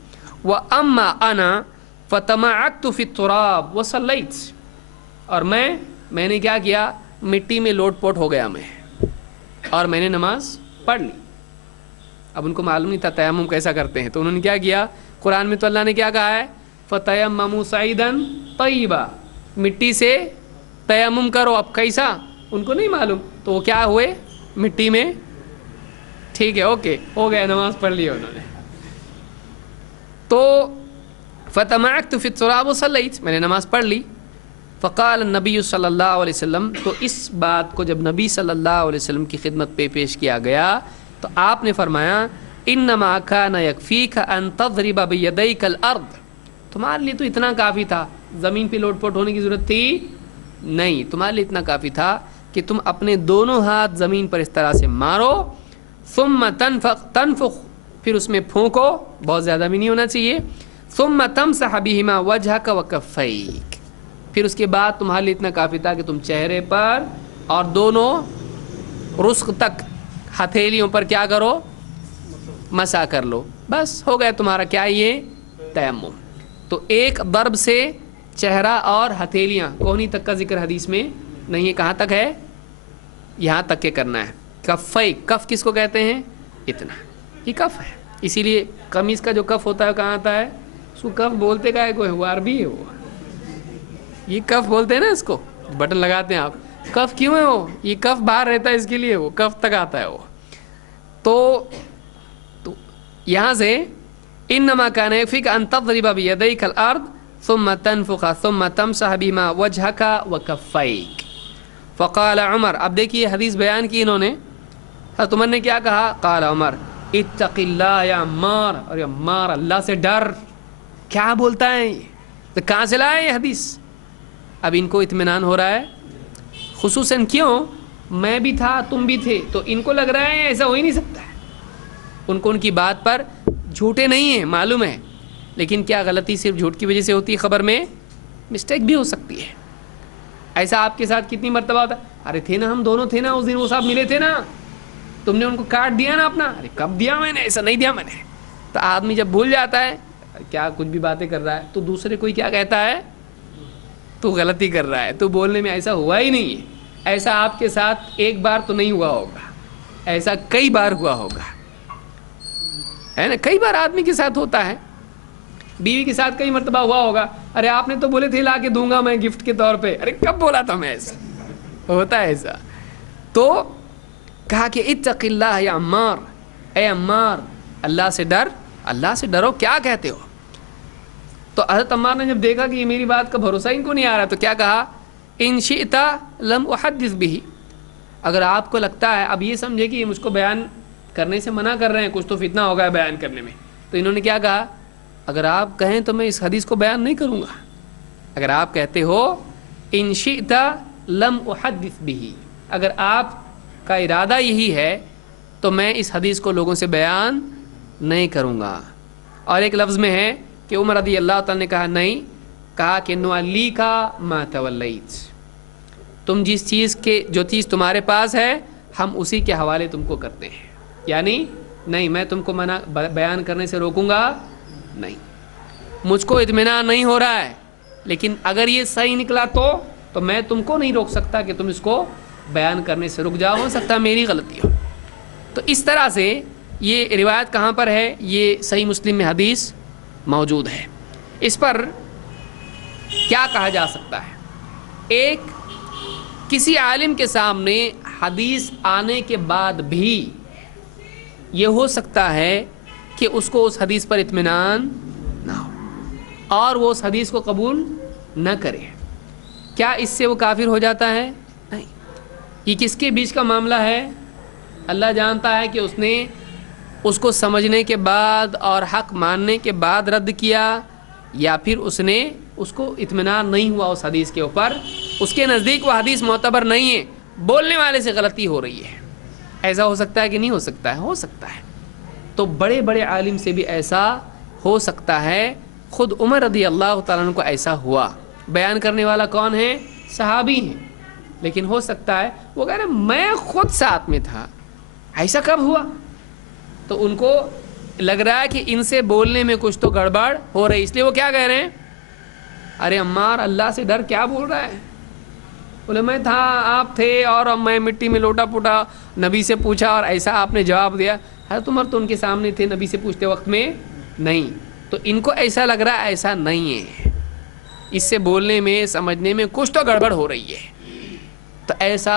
واما انا فتمعت فی التراب وصلیت، اور میں نے کیا کیا؟ مٹی میں لوٹ پوٹ ہو گیا میں، اور میں نے نماز پڑھ لی. اب ان کو معلوم نہیں تھا تیمم کیسا کرتے ہیں، تو انہوں نے کیا کیا؟ قرآن میں تو اللہ نے کیا کہا ہے؟ فَتَيَمَّمُوا صَعِيدًا طَيِّبًا، مٹی سے تیمم کرو. اب کیسا ان کو نہیں معلوم، تو وہ کیا ہوئے؟ مٹی میں. ٹھیک ہے، اوکے، ہو گیا، نماز پڑھ لی انہوں نے. تو فَتَمَعَكْتُ فِي التُّرَابِ وَصَلَّيْتُ، میں نے نماز پڑھ لی. فقال النبی صلی اللہ علیہ وسلم، تو اس بات کو جب نبی صلی اللہ علیہ وسلم کی خدمت پہ پیش کیا گیا تو آپ نے فرمایا انما کان یکفیک ان تضرب بیدیک الارض، تمہارے لیے تو اتنا کافی تھا، زمین پہ لوٹ پوٹ ہونے کی ضرورت تھی نہیں، تمہارے لیے اتنا کافی تھا کہ تم اپنے دونوں ہاتھ زمین پر اس طرح سے مارو، ثم تنفخ، پھر اس میں پھونکو، بہت زیادہ بھی نہیں ہونا چاہیے، ثم تمسح بہما وجہک وکفیک، پھر اس کے بعد تمہارے لیے اتنا کافی تھا کہ تم چہرے پر اور دونوں رسغ تک ہتھیلیوں پر کیا کرو؟ مسح کر لو، بس ہو گیا تمہارا کیا یہ تیمم. تو ایک ضرب سے چہرہ اور ہتھیلیاں، کوہنی تک کا ذکر حدیث میں نہیں ہے، کہاں تک ہے؟ یہاں تک کے کرنا ہے. کفئی، کف کس کو کہتے ہیں؟ اتنا، یہ کف ہے. اسی لیے قمیص کا جو کف ہوتا ہے کہاں آتا ہے؟ اس کو کف بولتے کا ہے، کوئی وہ عربی ہے، وہ یہ کف بولتے ہیں نا، اس کو بٹن لگاتے ہیں آپ. کف کیوں ہے وہ؟ یہ کف باہر رہتا ہے اس کے لیے، وہ کف تک آتا ہے وہ. تو یہاں سے انما کان یکفیک ان تضرب بیدیک الارض ثم تنفخ ثم تمسح بما وجهك وكفيك فقال عمر. اب دیکھیے حدیث بیان کی انہوں نے. حضرت عمر نے کیا کہا؟ قال عمر اتق اللہ یا عمار، اور عمار اللہ سے ڈر. کیا بولتا ہے یہ؟ تو کہاں سے لائے یہ حدیث؟ اب ان کو اطمینان ہو رہا ہے، خصوصاً کیوں؟ میں بھی تھا، تم بھی تھے، تو ان کو لگ رہا ہے ایسا ہو ہی نہیں سکتا ہے. ان کو ان کی بات پر جھوٹے نہیں ہیں معلوم ہے، لیکن کیا غلطی صرف جھوٹ کی وجہ سے ہوتی ہے؟ خبر میں مسٹیک بھی ہو سکتی ہے. ایسا آپ کے ساتھ کتنی مرتبہ ہوتا ہے؟ ارے تھے نا، ہم دونوں تھے نا اس دن، وہ صاحب ملے تھے نا، تم نے ان کو کاٹ دیا نا اپنا. ارے کب دیا میں نے؟ ایسا نہیں دیا میں نے. تو آدمی جب بھول جاتا ہے کیا کچھ بھی باتیں کر رہا ہے، تو دوسرے کوئی کیا کہتا ہے؟ تو غلطی کر رہا ہے، تو بولنے میں ایسا ہوا ہی نہیں ہے. ایسا آپ کے ساتھ ایک بار تو نہیں ہوا ہوگا، ایسا کئی بار ہوا ہوگا، ہے نا؟ کئی بار آدمی کے ساتھ ہوتا ہے. بیوی کے ساتھ کئی مرتبہ ہوا ہوگا. ارے آپ نے تو بولے تھے لا کے دوں گا میں گفٹ کے طور پہ. ارے کب بولا تھا میں؟ ایسا ہوتا ہے ایسا. تو کہا کہ اتق اللہ یا عمار، اے عمار اللہ سے ڈر، اللہ سے ڈرو. کیا کہتے ہو؟ تو حضرت عمار نے جب دیکھا کہ یہ میری بات کا بھروسہ ان کو نہیں آ رہا، تو کیا کہا؟ ان شئت لم احدث به. اگر آپ کو لگتا ہے، اب یہ سمجھے کہ یہ مجھ کو بیان کرنے سے منع کر رہے ہیں، کچھ تو فتنہ ہوگا بیان کرنے میں. تو انہوں نے کیا کہا؟ اگر آپ کہیں تو میں اس حدیث کو بیان نہیں کروں گا. اگر آپ کہتے ہو ان شئت لم احدث به، اگر آپ کا ارادہ یہی ہے تو میں اس حدیث کو لوگوں سے بیان نہیں کروں گا. اور ایک لفظ میں ہے کہ عمر رضی اللہ تعالیٰ نے کہا نہیں، کہا کہ نولیک ما تولیت، تم جس چیز کے، جو چیز تمہارے پاس ہے ہم اسی کے حوالے تم کو کرتے ہیں. یعنی نہیں، میں تم کو منع بیان کرنے سے روکوں گا نہیں. مجھ کو اطمینان نہیں ہو رہا ہے، لیکن اگر یہ صحیح نکلا تو میں تم کو نہیں روک سکتا کہ تم اس کو بیان کرنے سے رک جاؤ، ہو سکتا ہے میری غلطی ہو. تو اس طرح سے یہ روایت کہاں پر ہے؟ یہ صحیح مسلم میں حدیث موجود ہے. اس پر کیا کہا جا سکتا ہے؟ ایک، کسی عالم کے سامنے حدیث آنے کے بعد بھی یہ ہو سکتا ہے کہ اس کو اس حدیث پر اطمینان نہ ہو اور وہ اس حدیث کو قبول نہ کرے. کیا اس سے وہ کافر ہو جاتا ہے؟ نہیں. یہ کس کے بیچ کا معاملہ ہے؟ اللہ جانتا ہے کہ اس نے اس کو سمجھنے کے بعد اور حق ماننے کے بعد رد کیا، یا پھر اس نے اس کو اطمینان نہیں ہوا اس حدیث کے اوپر، اس کے نزدیک وہ حدیث معتبر نہیں ہے، بولنے والے سے غلطی ہو رہی ہے. ایسا ہو سکتا ہے کہ نہیں ہو سکتا ہے؟ ہو سکتا ہے. تو بڑے بڑے عالم سے بھی ایسا ہو سکتا ہے. خود عمر رضی اللہ تعالیٰ عنہ کو ایسا ہوا. بیان کرنے والا کون ہے؟ صحابی ہیں، لیکن ہو سکتا ہے وہ کہہ رہے میں خود ساتھ میں تھا، ایسا کب ہوا؟ تو ان کو لگ رہا ہے کہ ان سے بولنے میں کچھ تو گڑبڑ ہو رہی، اس لیے وہ کیا کہہ رہے ہیں؟ ارے عمار اللہ سے ڈر، کیا بول رہا ہے؟ بولے میں تھا، آپ تھے، اور اب میں مٹی میں لوٹا پوٹا نبی سے پوچھا اور ایسا آپ نے جواب دیا. حضرت عمر تو ان کے سامنے تھے نبی سے پوچھتے وقت میں نہیں. تو ان کو ایسا لگ رہا ہے ایسا نہیں ہے، اس سے بولنے میں سمجھنے میں کچھ تو گڑبڑ ہو رہی ہے. تو ایسا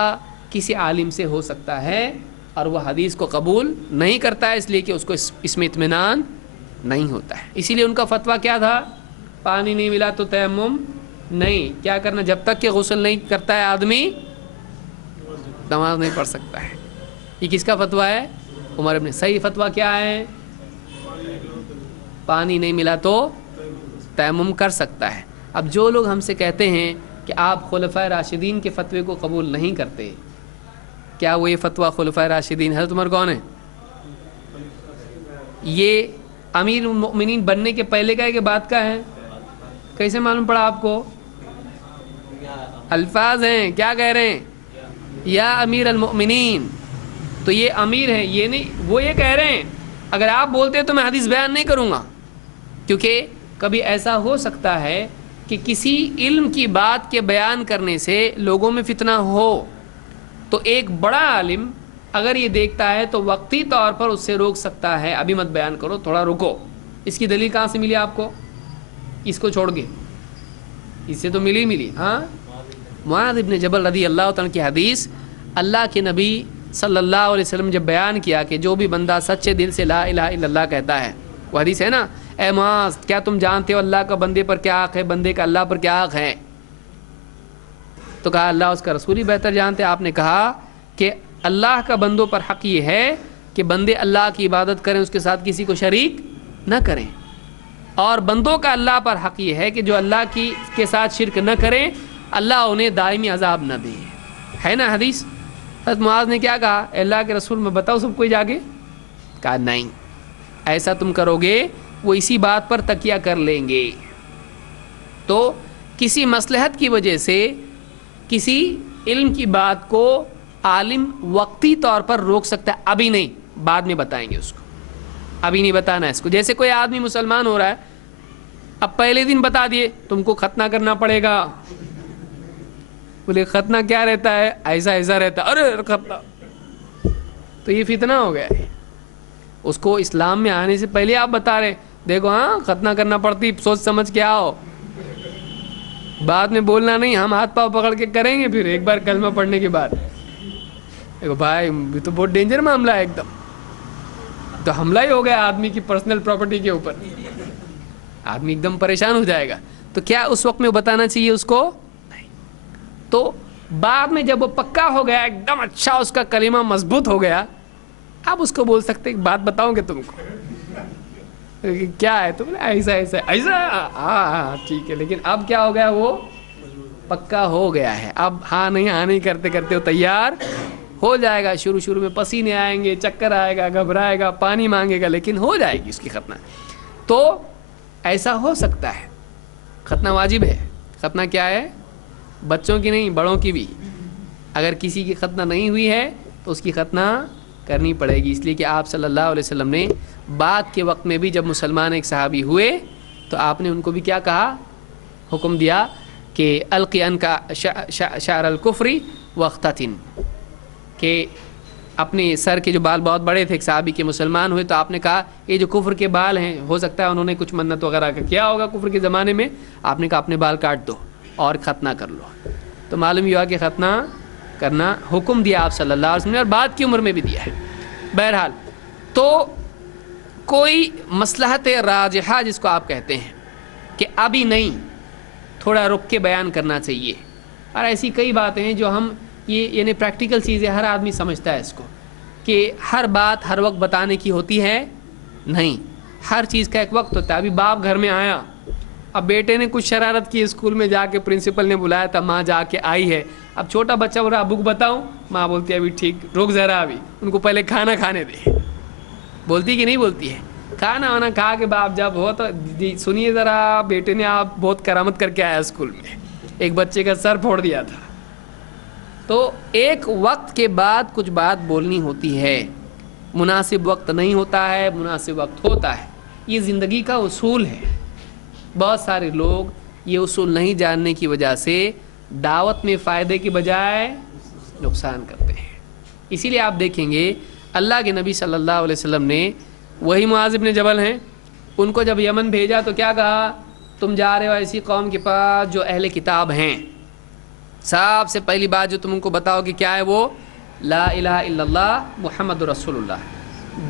کسی عالم سے ہو سکتا ہے اور وہ حدیث کو قبول نہیں کرتا ہے، اس لیے کہ اس کو اس میں اطمینان نہیں ہوتا ہے. اسی لیے ان کا فتویٰ کیا تھا؟ پانی نہیں ملا تو تیمم نہیں. کیا کرنا؟ جب تک کہ غسل نہیں کرتا ہے آدمی نماز نہیں پڑھ سکتا ہے. یہ کس کا فتویٰ ہے؟ عمر ابن. صحیح فتویٰ کیا ہے؟ پانی نہیں ملا تو تیمم کر سکتا ہے. اب جو لوگ ہم سے کہتے ہیں کہ آپ خلفائے راشدین کے فتوے کو قبول نہیں کرتے، کیا وہ یہ فتویٰ خلفائے راشدین حضرت عمر کون ہے؟ یہ امیر المؤمنین بننے کے پہلے کا ہے کہ بعد کا ہے؟ کیسے معلوم پڑا آپ کو؟ الفاظ ہیں، کیا کہہ رہے ہیں؟ یا امیر المؤمنین. تو یہ امیر ہیں، یہ نہیں، وہ یہ کہہ رہے ہیں اگر آپ بولتے تو میں حدیث بیان نہیں کروں گا. کیونکہ کبھی ایسا ہو سکتا ہے کہ کسی علم کی بات کے بیان کرنے سے لوگوں میں فتنہ ہو، تو ایک بڑا عالم اگر یہ دیکھتا ہے تو وقتی طور پر اس سے روک سکتا ہے، ابھی مت بیان کرو، تھوڑا رکو. اس کی دلیل کہاں سے ملی آپ کو؟ اس کو چھوڑ کے اس سے تو ملی. ہاں، معاذ ابن جبل رضی اللہ تعالیٰ کی حدیث، اللہ کے نبی صلی اللہ علیہ وسلم جب بیان کیا کہ جو بھی بندہ سچے دل سے لا الہ الا اللہ کہتا ہے وہ حدیث ہے نا، اے معاذ کیا تم جانتے ہو اللہ کا بندے پر کیا حق ہے، بندے کا اللہ پر کیا حق ہے؟ تو کہا اللہ اس کا رسول ہی بہتر جانتے. آپ نے کہا کہ اللہ کا بندوں پر حق یہ ہے کہ بندے اللہ کی عبادت کریں، اس کے ساتھ کسی کو شریک نہ کریں، اور بندوں کا اللہ پر حق یہ ہے کہ جو اللہ کے ساتھ شرک نہ کریں اللہ انہیں دائمی عذاب نہ دے. ہے نا حدیث؟ حضرت معاذ نے کیا کہا، اے اللہ کے رسول میں بتاؤ سب کوئی جاگے؟ کہا نہیں، ایسا تم کرو گے وہ اسی بات پر تکیہ کر لیں گے. تو کسی مصلحت کی وجہ سے کسی علم کی بات کو عالم وقتی طور پر روک سکتا ہے، ابھی نہیں، بعد میں بتائیں گے اس کو، ابھی نہیں بتانا ہے اس کو. جیسے کوئی آدمی مسلمان ہو رہا ہے، اب پہلے دن بتا دیے تم کو ختنہ کرنا پڑے گا. بولے ختنہ کیا رہتا ہے؟ ایسا ایسا رہتا ہے. ارے ختنہ تو یہ فتنہ ہو گیا ہے. اس کو اسلام میں آنے سے پہلے آپ بتا رہے دیکھو ہاں ختنہ کرنا پڑتی، سوچ سمجھ کے آؤ، بعد میں بولنا نہیں ہم ہاتھ پاؤں پکڑ کے کریں گے. پھر ایک بار کلمہ پڑھنے کے بعد دیکھو بھائی یہ تو بہت ڈینجر معاملہ ہے، ایک دم تو حملہ ہی ہو گیا آدمی کی پرسنل پراپرٹی کے اوپر، آدمی ایک دم پریشان ہو جائے گا. تو کیا اس وقت میں بتانا چاہیے اس کو؟ نہیں. تو بعد میں جب وہ پکا ہو گیا، ایک دم اچھا اس کا کلمہ مضبوط ہو گیا، آپ اس کو بول سکتے ایک بات بتاؤں گے تم کو، کیا ہے؟ تم نے ایسا ایسا ایسا، ہاں ٹھیک ہے. لیکن اب کیا ہو گیا، وہ پکا ہو گیا ہے. اب ہاں نہیں کرتے کرتے وہ تیار ہو جائے گا. شروع میں پسینے آئیں گے، چکر آئے گا، گھبرائے گا، پانی مانگے گا، لیکن ہو جائے گی اس کی ختنہ. تو ایسا ہو سکتا ہے. ختنہ واجب ہے. ختنہ کیا ہے؟ بچوں کی نہیں، بڑوں کی بھی. اگر کسی کی ختنہ نہیں ہوئی ہے تو اس کی ختنہ کرنی پڑے گی. اس لیے کہ آپ صلی اللہ علیہ وسلم نے بعد کے وقت میں بھی جب مسلمان ایک صحابی ہوئے تو آپ نے ان کو بھی کیا کہا؟ حکم دیا کہ القی عنک شعر الکفر واختتن، کہ اپنے سر کے جو بال بہت بڑے تھے، ایک صحابی کے مسلمان ہوئے تو آپ نے کہا یہ جو کفر کے بال ہیں، ہو سکتا ہے انہوں نے کچھ منت وغیرہ کا کیا ہوگا کفر کے زمانے میں، آپ نے کہا اپنے بال کاٹ دو اور ختنہ کر لو. تو معلوم یہ ہوا کہ ختنہ کرنا حکم دیا آپ صلی اللہ علیہ وسلم نے، اور بعد کی عمر میں بھی دیا ہے. بہرحال تو کوئی مصلحت راجحہ جس کو آپ کہتے ہیں کہ ابھی نہیں، تھوڑا رک کے بیان کرنا چاہیے. اور ایسی کئی باتیں ہیں جو ہم یہ یعنی پریکٹیکل چیزیں ہر آدمی سمجھتا ہے اس کو، کہ ہر بات ہر وقت بتانے کی ہوتی ہے نہیں. ہر چیز کا ایک وقت ہوتا ہے. ابھی باپ گھر میں آیا، اب بیٹے نے کچھ شرارت کی، اسکول میں جا کے پرنسپل نے بلایا تھا، ماں جا کے آئی ہے. اب چھوٹا بچہ بول رہا ابو کو بتاؤں، ماں بولتی ہے ابھی ٹھیک رک ذرا، ابھی ان کو پہلے کھانا کھانے دے. بولتی کہ نہیں بولتی ہے؟ کھانا وانا کھا کے باپ جب ہو تو سنیے ذرا، بیٹے نے آپ بہت کرامت کر کے آیا اسکول میں، ایک بچے کا سر پھوڑ دیا تھا. تو ایک وقت کے بعد کچھ بات بولنی ہوتی ہے. مناسب وقت نہیں ہوتا ہے، مناسب وقت ہوتا ہے. یہ زندگی کا اصول ہے. بہت سارے لوگ یہ اصول نہیں جاننے کی وجہ سے دعوت میں فائدے کی بجائے نقصان کرتے ہیں. اسی لیے آپ دیکھیں گے اللہ کے نبی صلی اللہ علیہ وسلم نے، وہی معاذ بن جبل ہیں، ان کو جب یمن بھیجا تو کیا کہا؟ تم جا رہے ہو ایسی قوم کے پاس جو اہل کتاب ہیں، سب سے پہلی بات جو تم ان کو بتاؤ کہ کیا ہے وہ لا الہ الا اللہ محمد رسول اللہ.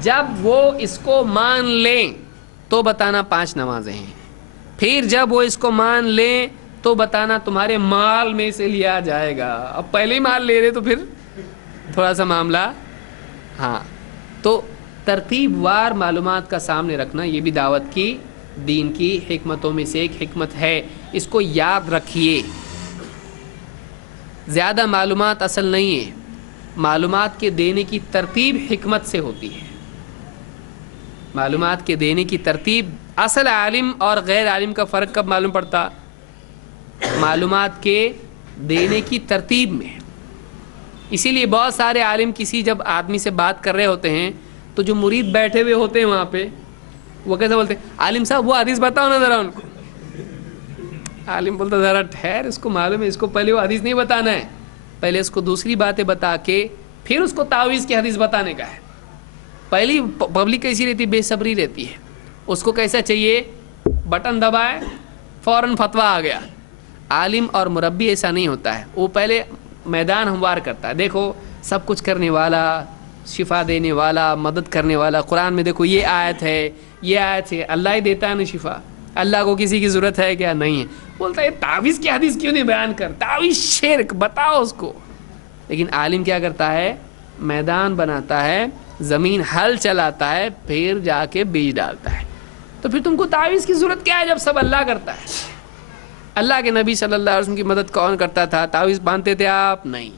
جب وہ اس کو مان لیں تو بتانا 5 نمازیں ہیں. پھر جب وہ اس کو مان لیں تو بتانا تمہارے مال میں سے لیا جائے گا. اب پہلے ہی مال لے رہے تو پھر تھوڑا سا معاملہ. ہاں تو ترتیب وار معلومات کا سامنے رکھنا یہ بھی دعوت کی دین کی حکمتوں میں سے ایک حکمت ہے. اس کو یاد رکھیے. زیادہ معلومات اصل نہیں ہے، معلومات کے دینے کی ترتیب حکمت سے ہوتی ہے. معلومات کے دینے کی ترتیب، اصل عالم اور غیر عالم کا فرق کب معلوم پڑتا؟ معلومات کے دینے کی ترتیب میں. اسی لیے بہت سارے عالم کسی جب آدمی سے بات کر رہے ہوتے ہیں تو جو مرید بیٹھے ہوئے ہوتے ہیں وہاں پہ وہ کیسے بولتے ہیں؟ عالم صاحب وہ حدیث بتاؤ نا ذرا ان کو. عالم بولتا ذرا ٹھہر، اس کو معلوم ہے، اس کو پہلے وہ حدیث نہیں بتانا ہے، پہلے اس کو دوسری باتیں بتا کے پھر اس کو تعویذ کی حدیث بتانے کا ہے. پہلی پبلک کیسی رہتی؟ بے صبری رہتی ہے. اس کو کیسا چاہیے؟ بٹن دبائے فوراً فتویٰ آ گیا. عالم اور مربی ایسا نہیں ہوتا ہے، وہ پہلے میدان ہموار کرتا ہے. دیکھو سب کچھ کرنے والا، شفا دینے والا، مدد کرنے والا. قرآن میں دیکھو یہ آیت ہے، یہ آیت ہے، اللہ ہی دیتا ہے نا شفا. اللہ کو کسی کی ضرورت ہے کیا؟ نہیں ہے. بولتا ہے تعویذ کی حدیث کیوں نہیں بیان کر؟ تعویذ شرک، بتاؤ اس کو. لیکن عالم کیا کرتا ہے؟ میدان بناتا ہے، زمین ہل چلاتا ہے، پھر جا کے بیج ڈالتا ہے. تو پھر تم کو تعویذ کی ضرورت کیا ہے جب سب اللہ کرتا ہے؟ اللہ کے نبی صلی اللہ علیہ وسلم کی مدد کون کرتا تھا؟ تعویذ باندھتے تھے آپ؟ نہیں.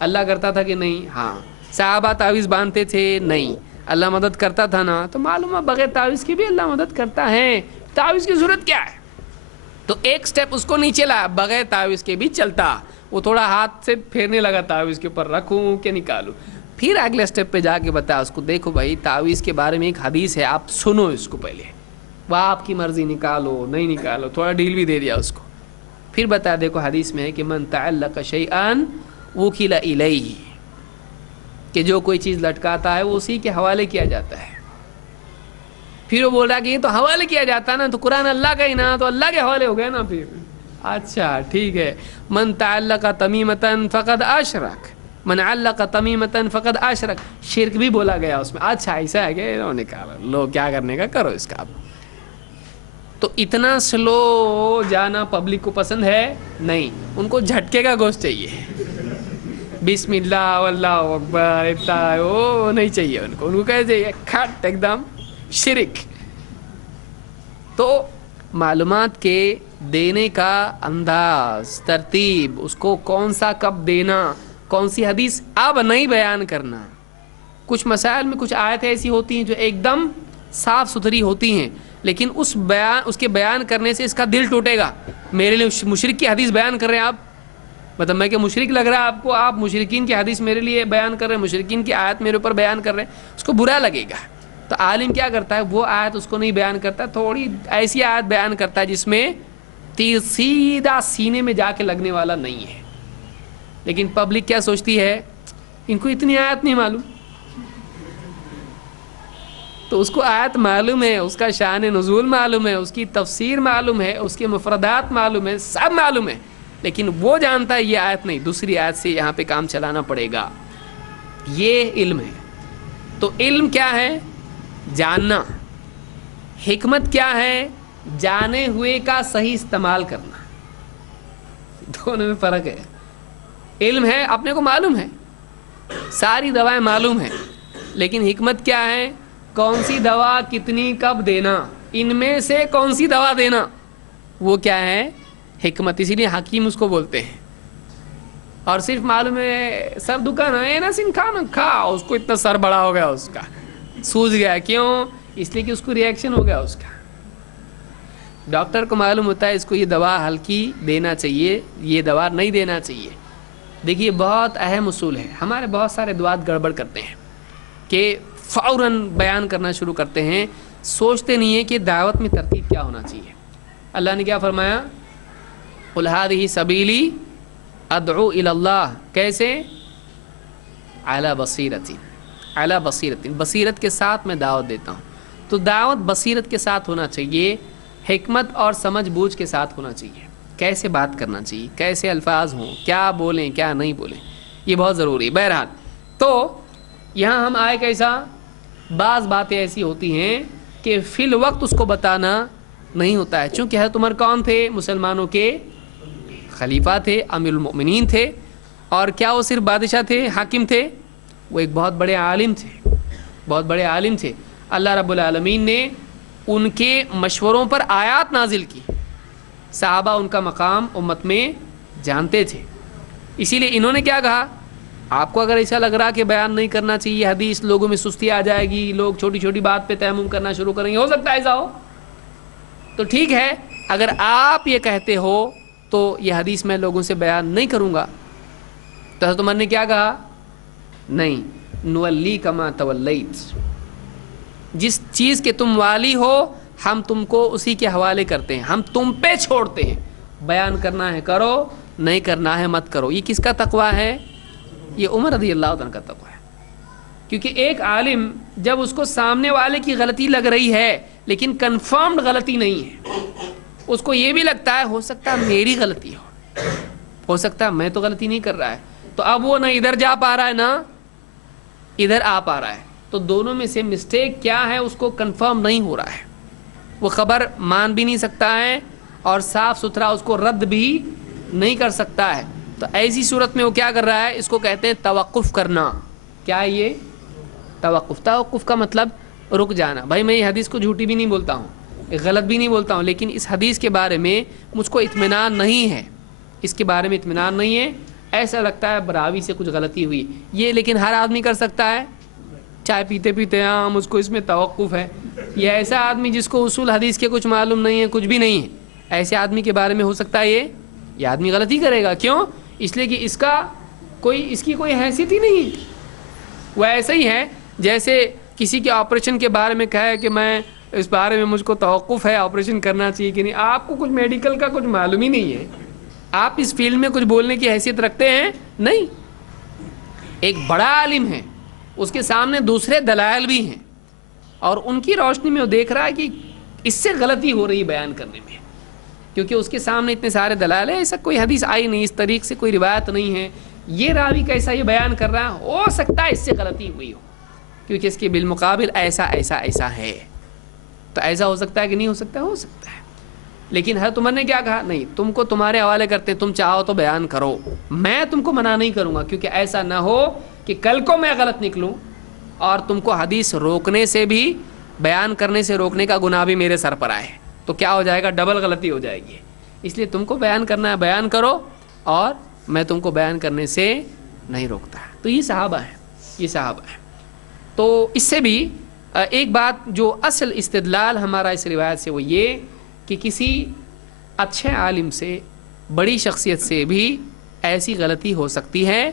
اللہ کرتا تھا کہ نہیں؟ ہاں. صحابہ تعویذ باندھتے تھے؟ نہیں. اللہ مدد کرتا تھا نا. تو معلوم ہے بغیر تعویذ کی بھی اللہ مدد کرتا ہے. تعویذ کی ضرورت کیا ہے؟ تو ایک سٹیپ اس کو نیچے لایا، بغیر تعویذ کے بھی چلتا. وہ تھوڑا ہاتھ سے پھیرنے لگا تعویذ کے اوپر، رکھوں کہ نکالوں. پھر اگلے سٹیپ پہ جا کے بتایا اس کو، دیکھو بھائی تعویذ کے بارے میں ایک حدیث ہے، آپ سنو اس کو پہلے، وہ آپ کی مرضی، نکالو نہیں نکالو. تھوڑا ڈیل بھی دے دیا اس کو. پھر بتا دیکھو حدیث میں ہے کہ من تعلق شیئا وکل الیہ، کہ جو کوئی چیز لٹکاتا ہے وہ اسی کے حوالے کیا جاتا ہے. پھر وہ بول رہا کہ یہ تو حوالے کیا جاتا ہے نا، تو قرآن اللہ کا ہی نا، تو اللہ کے حوالے ہو گئے نا. پھر اچھا ٹھیک ہے. من تعلق تمیمتا فقد اشرک، من علق تمیمتا فقد اشرک، شرک بھی بولا گیا اس میں. اچھا ایسا ہے کہ نکالو، لو کیا کرنے کا کرو اس کا. تو اتنا سلو جانا پبلک کو پسند ہے نہیں. ان کو جھٹکے کا گوشت چاہیے، بسم اللہ واللہ اکبر، اتنا وہ نہیں چاہیے ان کو کیا چاہیے؟ کھٹ ایک دم شرک. تو معلومات کے دینے کا انداز، ترتیب، اس کو کون سا کب دینا، کون سی حدیث اب نہیں بیان کرنا. کچھ مسائل میں کچھ آیتیں ایسی ہوتی ہیں جو ایک دم صاف ستھری ہوتی ہیں، لیکن اس کے بیان کرنے سے اس کا دل ٹوٹے گا. میرے لیے مشرک کی حدیث بیان کر رہے ہیں آپ، مطلب میں کہ مشرک لگ رہا ہے آپ کو، آپ مشرکین کی حدیث میرے لیے بیان کر رہے ہیں، مشرکین کی آیت میرے اوپر بیان کر رہے ہیں، اس کو برا لگے گا. تو عالم کیا کرتا ہے؟ وہ آیت اس کو نہیں بیان کرتا، تھوڑی ایسی آیت بیان کرتا ہے جس میں تیر سیدھا سینے میں جا کے لگنے والا نہیں ہے. لیکن پبلک کیا سوچتی ہے؟ ان کو اتنی آیت نہیں معلوم. تو اس کو آیت معلوم ہے، اس کا شان نزول معلوم ہے، اس کی تفسیر معلوم ہے، اس کے مفردات معلوم ہے، سب معلوم ہے، لیکن وہ جانتا ہے یہ آیت نہیں، دوسری آیت سے یہاں پہ کام چلانا پڑے گا. یہ علم ہے. تو علم کیا ہے؟ جاننا. حکمت کیا ہے؟ جانے ہوئے کا صحیح استعمال کرنا. دونوں میں فرق ہے. علم ہے، اپنے کو معلوم ہے، ساری دوائیں معلوم ہیں، لیکن حکمت کیا ہے؟ کون سی دوا کتنی کب دینا، ان میں سے کون سی دوا دینا، وہ کیا ہے؟ حکمت. اسی لیے حکیم اس کو بولتے ہیں. اور صرف معلوم ہے سر دکان ہے نا، سن کھا اس کو اتنا سر بڑا ہو گیا، اس کا سوج گیا. کیوں؟ اس لیے کہ اس کو ریئیکشن ہو گیا اس کا. ڈاکٹر کو معلوم ہوتا ہے اس کو یہ دوا ہلکی دینا چاہیے، یہ دوا نہیں دینا چاہیے. دیکھیے بہت اہم اصول ہے. ہمارے بہت سارے دعات گڑبڑ کرتے ہیں کہ فوراً بیان کرنا شروع کرتے ہیں، سوچتے نہیں ہیں کہ دعوت میں ترتیب کیا ہونا چاہیے. اللہ نے کیا فرمایا؟ قل هذه سبیلی ادعو الی اللہ. کیسے؟ علی بصیرت، علی بصیرت، بصیرت کے ساتھ میں دعوت دیتا ہوں. تو دعوت بصیرت کے ساتھ ہونا چاہیے، حکمت اور سمجھ بوجھ کے ساتھ ہونا چاہیے. کیسے بات کرنا چاہیے، کیسے الفاظ ہوں، کیا بولیں کیا نہیں بولیں، یہ بہت ضروری ہے. بہرحال تو یہاں ہم آئے کیسا؟ بعض باتیں ایسی ہوتی ہیں کہ فی الوقت اس کو بتانا نہیں ہوتا ہے. چونکہ حضرت عمر کون تھے؟ مسلمانوں کے خلیفہ تھے، امیر المؤمنین تھے. اور کیا وہ صرف بادشاہ تھے، حاکم تھے؟ وہ ایک بہت بڑے عالم تھے، بہت بڑے عالم تھے. اللہ رب العالمین نے ان کے مشوروں پر آیات نازل کی. صحابہ ان کا مقام امت میں جانتے تھے. اسی لیے انہوں نے کیا کہا؟ آپ کو اگر ایسا لگ رہا کہ بیان نہیں کرنا چاہیے حدیث، لوگوں میں سستی آ جائے گی، لوگ چھوٹی چھوٹی بات پہ تیمم کرنا شروع کریں گے، ہو سکتا ہے ایسا ہو، تو ٹھیک ہے. اگر آپ یہ کہتے ہو تو یہ حدیث میں لوگوں سے بیان نہیں کروں گا. تو حضرت عمر نے کیا کہا؟ نہیں، نولی کما تولیت، جس چیز کے تم والی ہو ہم تم کو اسی کے حوالے کرتے ہیں، ہم تم پہ چھوڑتے ہیں. بیان کرنا ہے کرو، نہیں کرنا ہے مت کرو. یہ کس کا تقویٰ ہے؟ یہ عمر رضی اللہ عنہ کا تقویٰ ہے. کیونکہ ایک عالم جب اس کو سامنے والے کی غلطی لگ رہی ہے لیکن کنفرمڈ غلطی نہیں ہے، اس کو یہ بھی لگتا ہے ہو سکتا ہے میری غلطی ہو سکتا ہے میں تو غلطی نہیں کر رہا ہے، تو اب وہ نہ ادھر جا پا رہا ہے نہ ادھر آپ آ رہا ہے، تو دونوں میں سے مسٹیک کیا ہے اس کو کنفرم نہیں ہو رہا ہے، وہ خبر مان بھی نہیں سکتا ہے اور صاف ستھرا اس کو رد بھی نہیں کر سکتا ہے. تو ایسی صورت میں وہ کیا کر رہا ہے، اس کو کہتے ہیں توقف کرنا. کیا ہے یہ؟ توقف. توقف کا مطلب رک جانا. بھائی میں یہ حدیث کو جھوٹی بھی نہیں بولتا ہوں، غلط بھی نہیں بولتا ہوں، لیکن اس حدیث کے بارے میں مجھ کو اطمینان نہیں ہے، اس کے بارے میں اطمینان نہیں ہے، ایسا لگتا ہے راوی سے کچھ غلطی ہوئی. یہ لیکن ہر آدمی کر سکتا ہے، چائے پیتے پیتے ہاں مجھ کو اس میں توقف ہے. یہ ایسا آدمی جس کو اصول حدیث کے کچھ معلوم نہیں ہے، کچھ بھی نہیں ہے، ایسے آدمی کے بارے میں ہو سکتا ہے یہ آدمی غلطی کرے گا. کیوں؟ اس لیے کہ اس کی کوئی حیثیت ہی نہیں ہے. وہ ایسا ہی ہے جیسے کسی کے آپریشن کے بارے میں کہے کہ میں اس بارے میں مجھ کو توقف ہے، آپریشن کرنا چاہیے کہ نہیں. آپ کو کچھ میڈیکل کا کچھ معلوم ہی نہیں ہے، آپ اس فیلڈ میں کچھ بولنے کی حیثیت رکھتے ہیں نہیں. ایک بڑا عالم ہے، اس کے سامنے دوسرے دلائل بھی ہیں، اور ان کی روشنی میں وہ دیکھ رہا ہے کہ اس سے غلطی ہو رہی ہے بیان کرنے میں، کیونکہ اس کے سامنے اتنے سارے دلائل ہیں. ایسا کوئی حدیث آئی نہیں، اس طریق سے کوئی روایت نہیں ہے، یہ راوی کیسا یہ بیان کر رہا ہے، ہو سکتا ہے اس سے غلطی ہوئی ہو، کیونکہ اس کے بالمقابل ایسا ایسا ایسا ہے. تو ایسا ہو سکتا ہے کہ نہیں ہو سکتا؟ ہو سکتا ہے. لیکن حضرت عمر نے کیا کہا؟ نہیں، تم کو تمہارے حوالے کرتے ہیں، تم چاہو تو بیان کرو، میں تم کو منع نہیں کروں گا، کیونکہ ایسا نہ ہو کہ کل کو میں غلط نکلوں اور تم کو حدیث روکنے سے بھی، بیان کرنے سے روکنے کا گناہ بھی میرے سر پر آئے، تو کیا ہو جائے گا؟ ڈبل غلطی ہو جائے گی. اس لیے تم کو بیان کرنا ہے بیان کرو، اور میں تم کو بیان کرنے سے نہیں روکتا. تو یہ صحابہ ہیں، یہ صحابہ ہیں. تو اس سے بھی ایک بات جو اصل استدلال ہمارا اس روایت سے وہ یہ کہ کسی اچھے عالم سے، بڑی شخصیت سے بھی ایسی غلطی ہو سکتی ہے،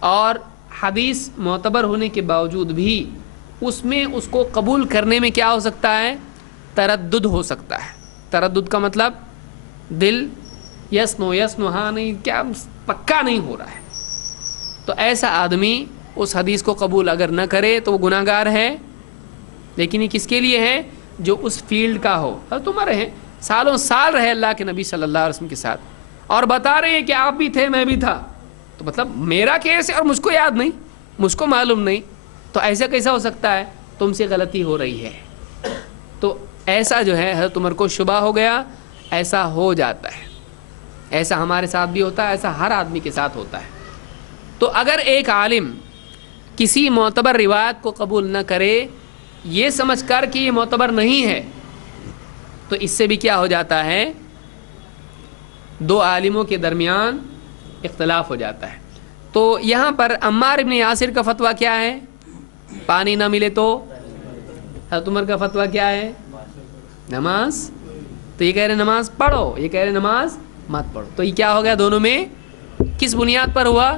اور حدیث معتبر ہونے کے باوجود بھی اس میں اس کو قبول کرنے میں کیا ہو سکتا ہے؟ تردد ہو سکتا ہے. تردد کا مطلب دل یس نو ہاں نہیں، کیا پکا نہیں ہو رہا ہے. تو ایسا آدمی اس حدیث کو قبول اگر نہ کرے تو وہ گناہ گار ہے. لیکن یہ کس کے لیے ہے؟ جو اس فیلڈ کا ہو. حضرت عمر ہیں، سالوں سال رہے اللہ کے نبی صلی اللہ علیہ وسلم کے ساتھ، اور بتا رہے ہیں کہ آپ بھی تھے میں بھی تھا، تو مطلب میرا کیس ہے اور مجھ کو یاد نہیں، مجھ کو معلوم نہیں، تو ایسا کیسا ہو سکتا ہے؟ تم سے غلطی ہو رہی ہے. تو ایسا جو ہے حضرت عمر کو شبہ ہو گیا. ایسا ہو جاتا ہے، ایسا ہمارے ساتھ بھی ہوتا ہے، ایسا ہر آدمی کے ساتھ ہوتا ہے. تو اگر ایک عالم کسی معتبر روایت کو قبول نہ کرے یہ سمجھ کر کہ یہ معتبر نہیں ہے، تو اس سے بھی کیا ہو جاتا ہے؟ دو عالموں کے درمیان اختلاف ہو جاتا ہے. تو یہاں پر عمار ابن یاسر کا فتویٰ کیا ہے؟ پانی نہ ملے تو. حضرت عمر کا فتویٰ کیا ہے؟ نماز. تو یہ کہہ رہے نماز پڑھو، یہ کہہ رہے نماز مت پڑھو. تو یہ کیا ہو گیا؟ دونوں میں کس بنیاد پر ہوا؟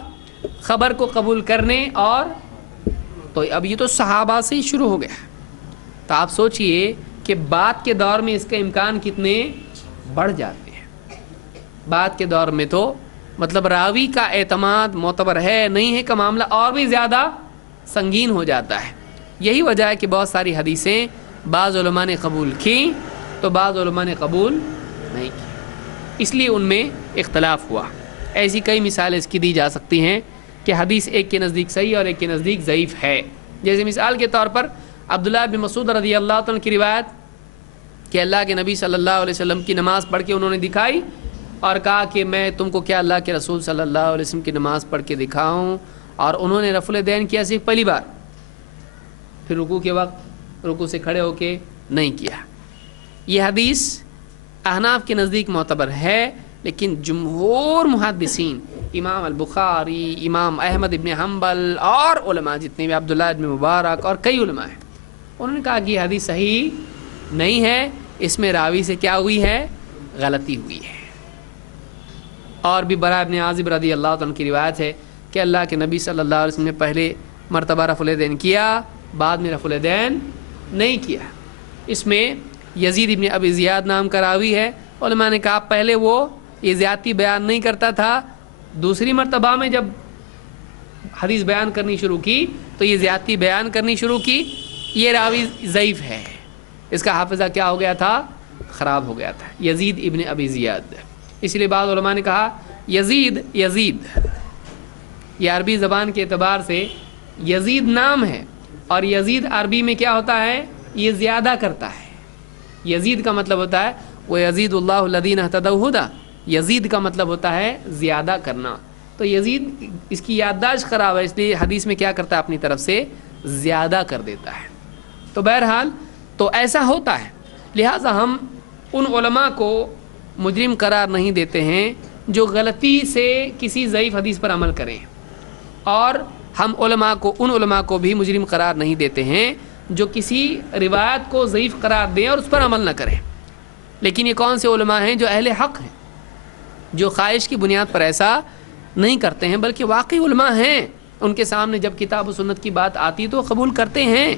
خبر کو قبول کرنے. اور تو اب یہ تو صحابہ سے ہی شروع ہو گیا. تو آپ سوچئے کہ بعد کے دور میں اس کا امکان کتنے بڑھ جاتے ہیں. بعد کے دور میں تو مطلب راوی کا اعتماد معتبر ہے نہیں ہے کا معاملہ اور بھی زیادہ سنگین ہو جاتا ہے. یہی وجہ ہے کہ بہت ساری حدیثیں بعض علماء نے قبول کی تو بعض علماء نے قبول نہیں کی، اس لیے ان میں اختلاف ہوا. ایسی کئی مثالیں اس کی دی جا سکتی ہیں کہ حدیث ایک کے نزدیک صحیح اور ایک کے نزدیک ضعیف ہے. جیسے مثال کے طور پر عبداللہ بن مسعود رضی اللہ عنہ کی روایت کہ اللہ کے نبی صلی اللہ علیہ وسلم کی نماز پڑھ کے انہوں نے دکھائی اور کہا کہ میں تم کو کیا اللہ کے رسول صلی اللہ علیہ وسلم کی نماز پڑھ کے دکھاؤں، اور انہوں نے رفع الیدین کیا صرف پہلی بار، پھر رکوع کے وقت رکوع سے کھڑے ہو کے نہیں کیا. یہ حدیث احناف کے نزدیک معتبر ہے، لیکن جمہور محدثین، امام البخاری، امام احمد ابن حنبل اور علماء جتنے بھی، عبداللہ ابن مبارک اور کئی علماء ہیں، انہوں نے کہا کہ یہ حدیث صحیح نہیں ہے، اس میں راوی سے کیا ہوئی ہے؟ غلطی ہوئی ہے. اور بھی برا ابن عازب رضی اللہ عنہ کی روایت ہے کہ اللہ کے نبی صلی اللہ علیہ وسلم نے پہلے مرتبہ رفع الیدین کیا، بعد میں رفع الیدین نہیں کیا. اس میں یزید ابن ابی زیاد نام کا راوی ہے. علماء نے کہا پہلے وہ یہ زیادتی بیان نہیں کرتا تھا، دوسری مرتبہ میں جب حدیث بیان کرنی شروع کی تو یہ زیادتی بیان کرنی شروع کی. یہ راوی ضعیف ہے، اس کا حافظہ کیا ہو گیا تھا؟ خراب ہو گیا تھا. یزید ابن ابی زیاد. اس لیے بعض علماء نے کہا یزید یہ عربی زبان کے اعتبار سے یزید نام ہے، اور یزید عربی میں کیا ہوتا ہے؟ یہ زیادہ کرتا ہے. یزید کا مطلب ہوتا ہے وہ یزید اللہ الذین اہتدوا ہدی، یزید کا مطلب ہوتا ہے زیادہ کرنا. تو یزید اس کی یادداشت خراب ہے، اس لیے حدیث میں کیا کرتا ہے؟ اپنی طرف سے زیادہ کر دیتا ہے. تو بہرحال تو ایسا ہوتا ہے. لہٰذا ہم ان علماء کو مجرم قرار نہیں دیتے ہیں جو غلطی سے کسی ضعیف حدیث پر عمل کریں، اور ہم ان علماء کو بھی مجرم قرار نہیں دیتے ہیں جو کسی روایت کو ضعیف قرار دیں اور اس پر عمل نہ کریں. لیکن یہ کون سے علماء ہیں؟ جو اہل حق ہیں، جو خواہش کی بنیاد پر ایسا نہیں کرتے ہیں، بلکہ واقعی علماء ہیں. ان کے سامنے جب کتاب و سنت کی بات آتی تو قبول کرتے ہیں،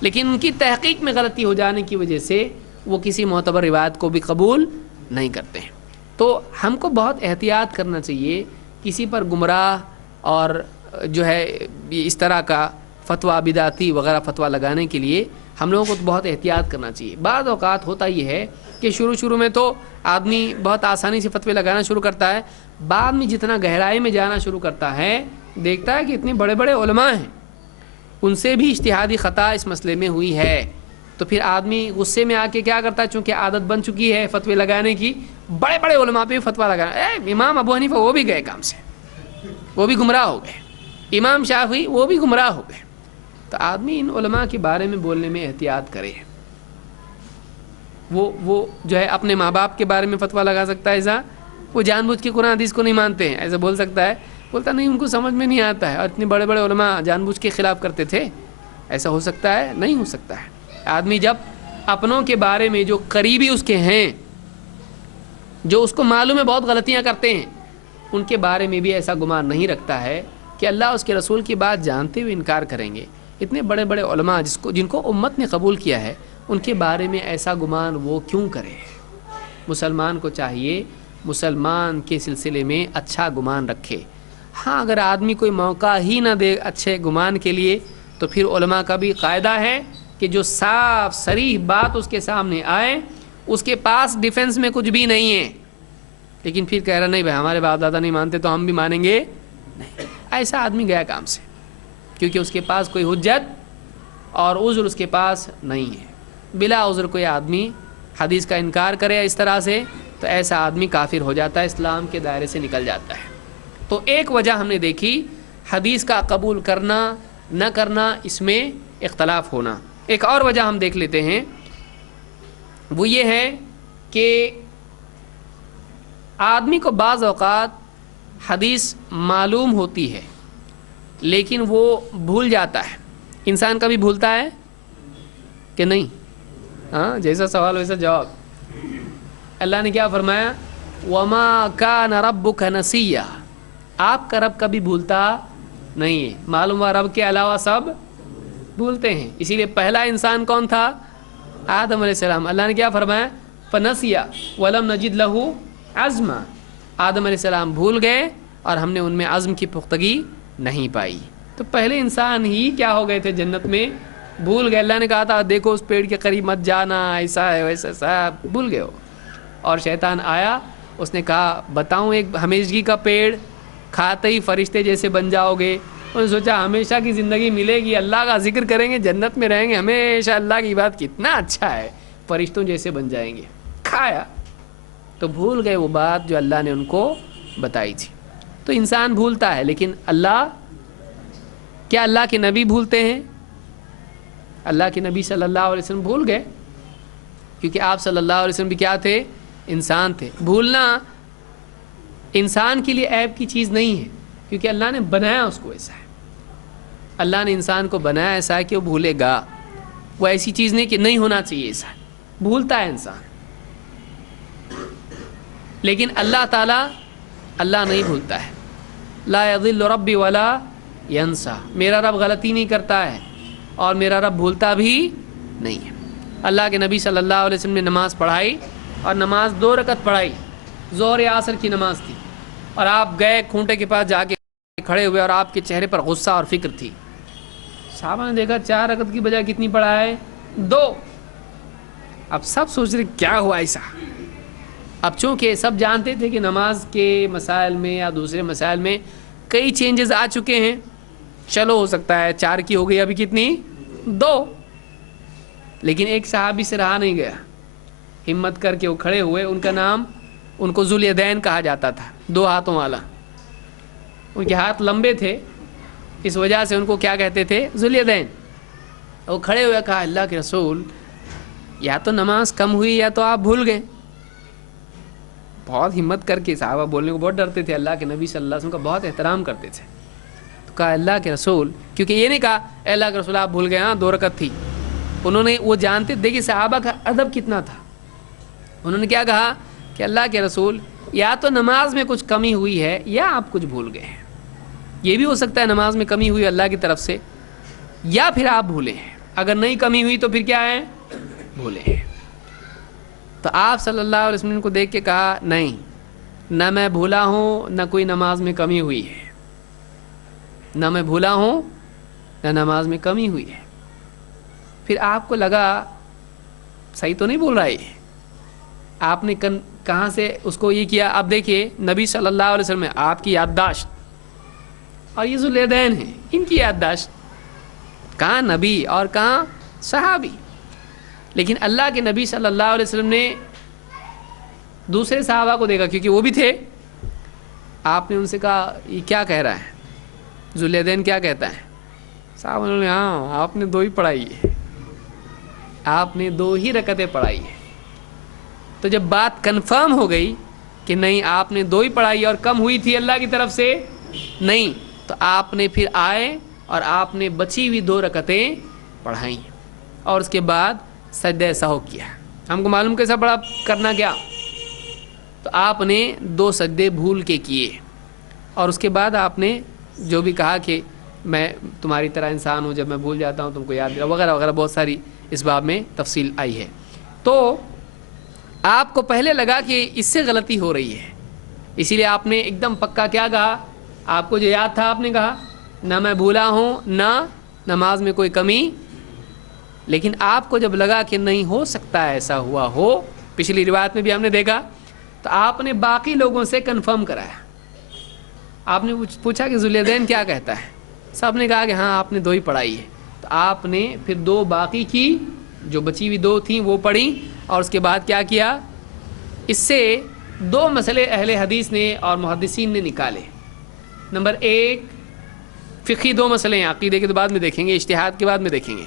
لیکن ان کی تحقیق میں غلطی ہو جانے کی وجہ سے وہ کسی معتبر روایت کو بھی قبول نہیں کرتے ہیں. تو ہم کو بہت احتیاط کرنا چاہیے کسی پر گمراہ اور جو ہے اس طرح کا فتویٰ بدعتی وغیرہ فتویٰ لگانے کے لیے ہم لوگوں کو بہت احتیاط کرنا چاہیے. بعض اوقات ہوتا یہ ہے کہ شروع میں تو آدمی بہت آسانی سے فتوے لگانا شروع کرتا ہے، بعد میں جتنا گہرائی میں جانا شروع کرتا ہے دیکھتا ہے کہ اتنے بڑے بڑے علماء ہیں، ان سے بھی اجتہادی خطا اس مسئلے میں ہوئی ہے. تو پھر آدمی غصے میں آ کے کیا کرتا ہے؟ چونکہ عادت بن چکی ہے فتوے لگانے کی، بڑے بڑے علماء پہ فتویٰ لگانا. امام ابو حنیفہ وہ بھی گئے کام سے، وہ بھی گمراہ ہو گئے. امام شافعی وہ بھی گمراہ ہو گئے. تو آدمی ان علماء کے بارے میں بولنے میں احتیاط کرے. وہ جو ہے اپنے ماں باپ کے بارے میں فتویٰ لگا سکتا ہے ایسا، وہ جان بوجھ کے قرآن حدیث کو نہیں مانتے ہیں ایسا بول سکتا ہے، بولتا نہیں ان کو سمجھ میں نہیں آتا ہے، اور اتنے بڑے بڑے علماء جان بوجھ کے خلاف کرتے تھے. ایسا ہو سکتا ہے؟ نہیں ہو سکتا ہے. آدمی جب اپنوں کے بارے میں جو قریبی اس کے ہیں، جو اس کو معلوم ہے بہت غلطیاں کرتے ہیں، ان کے بارے میں بھی ایسا گمان نہیں رکھتا ہے کہ اللہ اس کے رسول کی بات جانتے ہوئے انکار کریں گے. اتنے بڑے بڑے علماء جن کو امت نے قبول کیا ہے، ان کے بارے میں ایسا گمان وہ کیوں کرے؟ مسلمان کو چاہیے مسلمان کے سلسلے میں اچھا گمان رکھے. ہاں اگر آدمی کوئی موقع ہی نہ دے اچھے گمان کے لیے، تو پھر علماء کا بھی قاعدہ ہے کہ جو صاف صریح بات اس کے سامنے آئے، اس کے پاس ڈیفنس میں کچھ بھی نہیں ہے، لیکن پھر کہہ رہا نہیں بھائی ہمارے باپ دادا نہیں مانتے تو ہم بھی مانیں گے نہیں، ایسا آدمی گیا کام سے، کیونکہ اس کے پاس کوئی حجت اور عذر اس کے پاس نہیں ہے. بلا عذر کوئی آدمی حدیث کا انکار کرے اس طرح سے تو ایسا آدمی کافر ہو جاتا ہے، اسلام کے دائرے سے نکل جاتا ہے. تو ایک وجہ ہم نے دیکھی حدیث کا قبول کرنا نہ کرنا، اس میں اختلاف ہونا. ایک اور وجہ ہم دیکھ لیتے ہیں، وہ یہ ہے کہ آدمی کو بعض اوقات حدیث معلوم ہوتی ہے لیکن وہ بھول جاتا ہے. انسان کبھی بھولتا ہے کہ نہیں؟ ہاں جیسا سوال ویسا جواب. اللہ نے کیا فرمایا؟ وَمَا كَانَ رَبُّكَ نَسِيًّا، آپ کا رب کبھی بھولتا نہیں ہے. معلوم ہوا رب کے علاوہ سب بھولتے ہیں. اسی لیے پہلا انسان کون تھا؟ آدم علیہ السلام. اللہ نے کیا فرمایا؟ فَنَسِيَ وَلَمْ نَجِدْ لَهُ عَزْمًا، آدم علیہ السلام بھول گئے اور ہم نے ان میں عزم کی پختگی نہیں پائی. تو پہلے انسان ہی کیا ہو گئے تھے جنت میں؟ بھول گئے. اللہ نے کہا تھا دیکھو اس پیڑ کے قریب مت جانا، ایسا ہے ویسا سب بھول گئے ہو. اور شیطان آیا، اس نے کہا بتاؤں ایک ہمیشگی کا پیڑ، کھاتے ہی فرشتے جیسے بن جاؤ گے. انہوں نے سوچا ہمیشہ کی زندگی ملے گی، اللہ کا ذکر کریں گے، جنت میں رہیں گے ہمیشہ، اللہ کی بات کتنا اچھا ہے، فرشتوں جیسے بن جائیں گے. کھایا تو بھول گئے وہ بات جو اللہ نے ان کو بتائی تھی. تو انسان بھولتا ہے، لیکن اللہ، کیا اللہ کے نبی بھولتے ہیں؟ اللہ کے نبی صلی اللہ علیہ وسلم بھول گئے، کیونکہ آپ صلی اللہ علیہ وسلم بھی کیا تھے؟ انسان تھے. بھولنا انسان کے لیے عیب کی چیز نہیں ہے، کیونکہ اللہ نے بنایا اس کو ایسا ہے. اللہ نے انسان کو بنایا ایسا ہے کہ وہ بھولے گا. وہ ایسی چیز نہیں کہ نہیں ہونا چاہیے ایسا. بھولتا ہے انسان، لیکن اللہ تعالیٰ، اللہ نہیں بھولتا ہے. لا یضل ربی ولا ینسا، میرا رب غلطی نہیں کرتا ہے اور میرا رب بھولتا بھی نہیں ہے. اللہ کے نبی صلی اللہ علیہ وسلم نے نماز پڑھائی، اور نماز 2 رکعت پڑھائی، ظہر عصر کی نماز تھی، اور آپ گئے کھونٹے کے پاس جا کے کھڑے ہوئے اور آپ کے چہرے پر غصہ اور فکر تھی. صحابہ نے دیکھا 4 رکعت کی بجائے کتنی پڑھا ہے؟ 2. اب سب سوچ رہے کیا ہوا ایسا. اب چونکہ سب جانتے تھے کہ نماز کے مسائل میں یا دوسرے مسائل میں کئی چینجز آ چکے ہیں، چلو ہو سکتا ہے 4 کی ہو گئی ابھی کتنی 2، لیکن ایک صحابی سے رہا نہیں گیا، ہمت کر کے وہ کھڑے ہوئے. ان کا نام، ان کو ذوالیدین کہا جاتا تھا، 2 ہاتھوں والا. ان کے ہاتھ لمبے تھے، اس وجہ سے ان کو کیا کہتے تھے؟ ذوالیدین. وہ کھڑے ہوئے کہا اللہ کے رسول یا تو نماز کم ہوئی یا تو آپ بھول گئے. بہت ہمت کر کے، صحابہ بولنے کو بہت ڈرتے تھے، اللہ کے نبی صلی اللہ علیہ وسلم کا بہت احترام کرتے تھے. تو کہا اللہ کے رسول، کیونکہ یہ نہیں کہا اے اللہ کے رسول آپ بھول گئے، ہاں 2 رکعت تھی. انہوں نے، وہ جانتے، دیکھیے صحابہ کا ادب کتنا تھا. انہوں نے کیا کہا کہ اللہ کے رسول یا تو نماز میں کچھ کمی ہوئی ہے یا آپ کچھ بھول گئے ہیں. یہ بھی ہو سکتا ہے نماز میں کمی ہوئی اللہ کی طرف سے، یا پھر آپ بھولے ہیں. اگر نہیں کمی ہوئی تو پھر کیا ہے؟ بھولے ہیں. تو آپ صلی اللہ علیہ وسلم کو دیکھ کے کہا نہیں، نہ میں بھولا ہوں نہ کوئی نماز میں کمی ہوئی ہے، نہ میں بھولا ہوں نہ نماز میں کمی ہوئی ہے. پھر آپ کو لگا صحیح تو نہیں بول رہا یہ، آپ نے کہاں سے اس کو یہ کیا؟ اب دیکھیے نبی صلی اللہ علیہ وسلم، آپ کی یادداشت، اور یہ ذوالیدین ہیں، ان کی یادداشت، کہاں نبی اور کہاں صحابی. لیکن اللہ کے نبی صلی اللہ علیہ وسلم نے دوسرے صحابہ کو دیکھا، کیونکہ وہ بھی تھے. آپ نے ان سے کہا یہ کیا کہہ رہا ہے؟ ذوالیدین کیا کہتا ہے؟ صاحب نے ہاں آپ نے 2 ہی پڑھائی ہے، آپ نے 2 ہی رکعتیں پڑھائی ہے. تو جب بات کنفرم ہو گئی کہ نہیں آپ نے 2 ہی پڑھائی اور کم ہوئی تھی اللہ کی طرف سے نہیں، تو آپ نے پھر آئے اور آپ نے بچی ہوئی 2 رکعتیں پڑھائیں، اور اس کے بعد سجدہ سہو کیا. ہم کو معلوم کیسا پڑھا کرنا کیا؟ تو آپ نے 2 سجدے بھول کے کیے، اور اس کے بعد آپ نے جو بھی کہا کہ میں تمہاری طرح انسان ہوں، جب میں بھول جاتا ہوں تم کو یاد دلا، وغیرہ وغیرہ، بہت ساری اس باب میں تفصیل آئی ہے. تو آپ کو پہلے لگا کہ اس سے غلطی ہو رہی ہے، اسی لیے آپ نے ایک دم پکا کیا کہا؟ آپ کو جو یاد تھا آپ نے کہا نہ میں بھولا ہوں نہ نماز میں کوئی کمی. لیکن آپ کو جب لگا کہ نہیں ہو سکتا ایسا ہوا ہو، پچھلی روایت میں بھی ہم نے دیکھا، تو آپ نے باقی لوگوں سے کنفرم کرایا. آپ نے پوچھا کہ ذوالیدین کیا کہتا ہے؟ سب نے کہا کہ ہاں آپ نے 2 ہی پڑھائی ہے. تو آپ نے پھر 2 باقی کی، جو بچی ہوئی 2 تھیں وہ پڑھی، اور اس کے بعد کیا کیا؟ اس سے 2 مسئلے اہل حدیث نے اور محدثین نے نکالے. نمبر 1 فقہی 2 مسئلے ہیں، عقیدے کے تو بعد میں دیکھیں گے، اجتہاد کے بعد میں دیکھیں گے،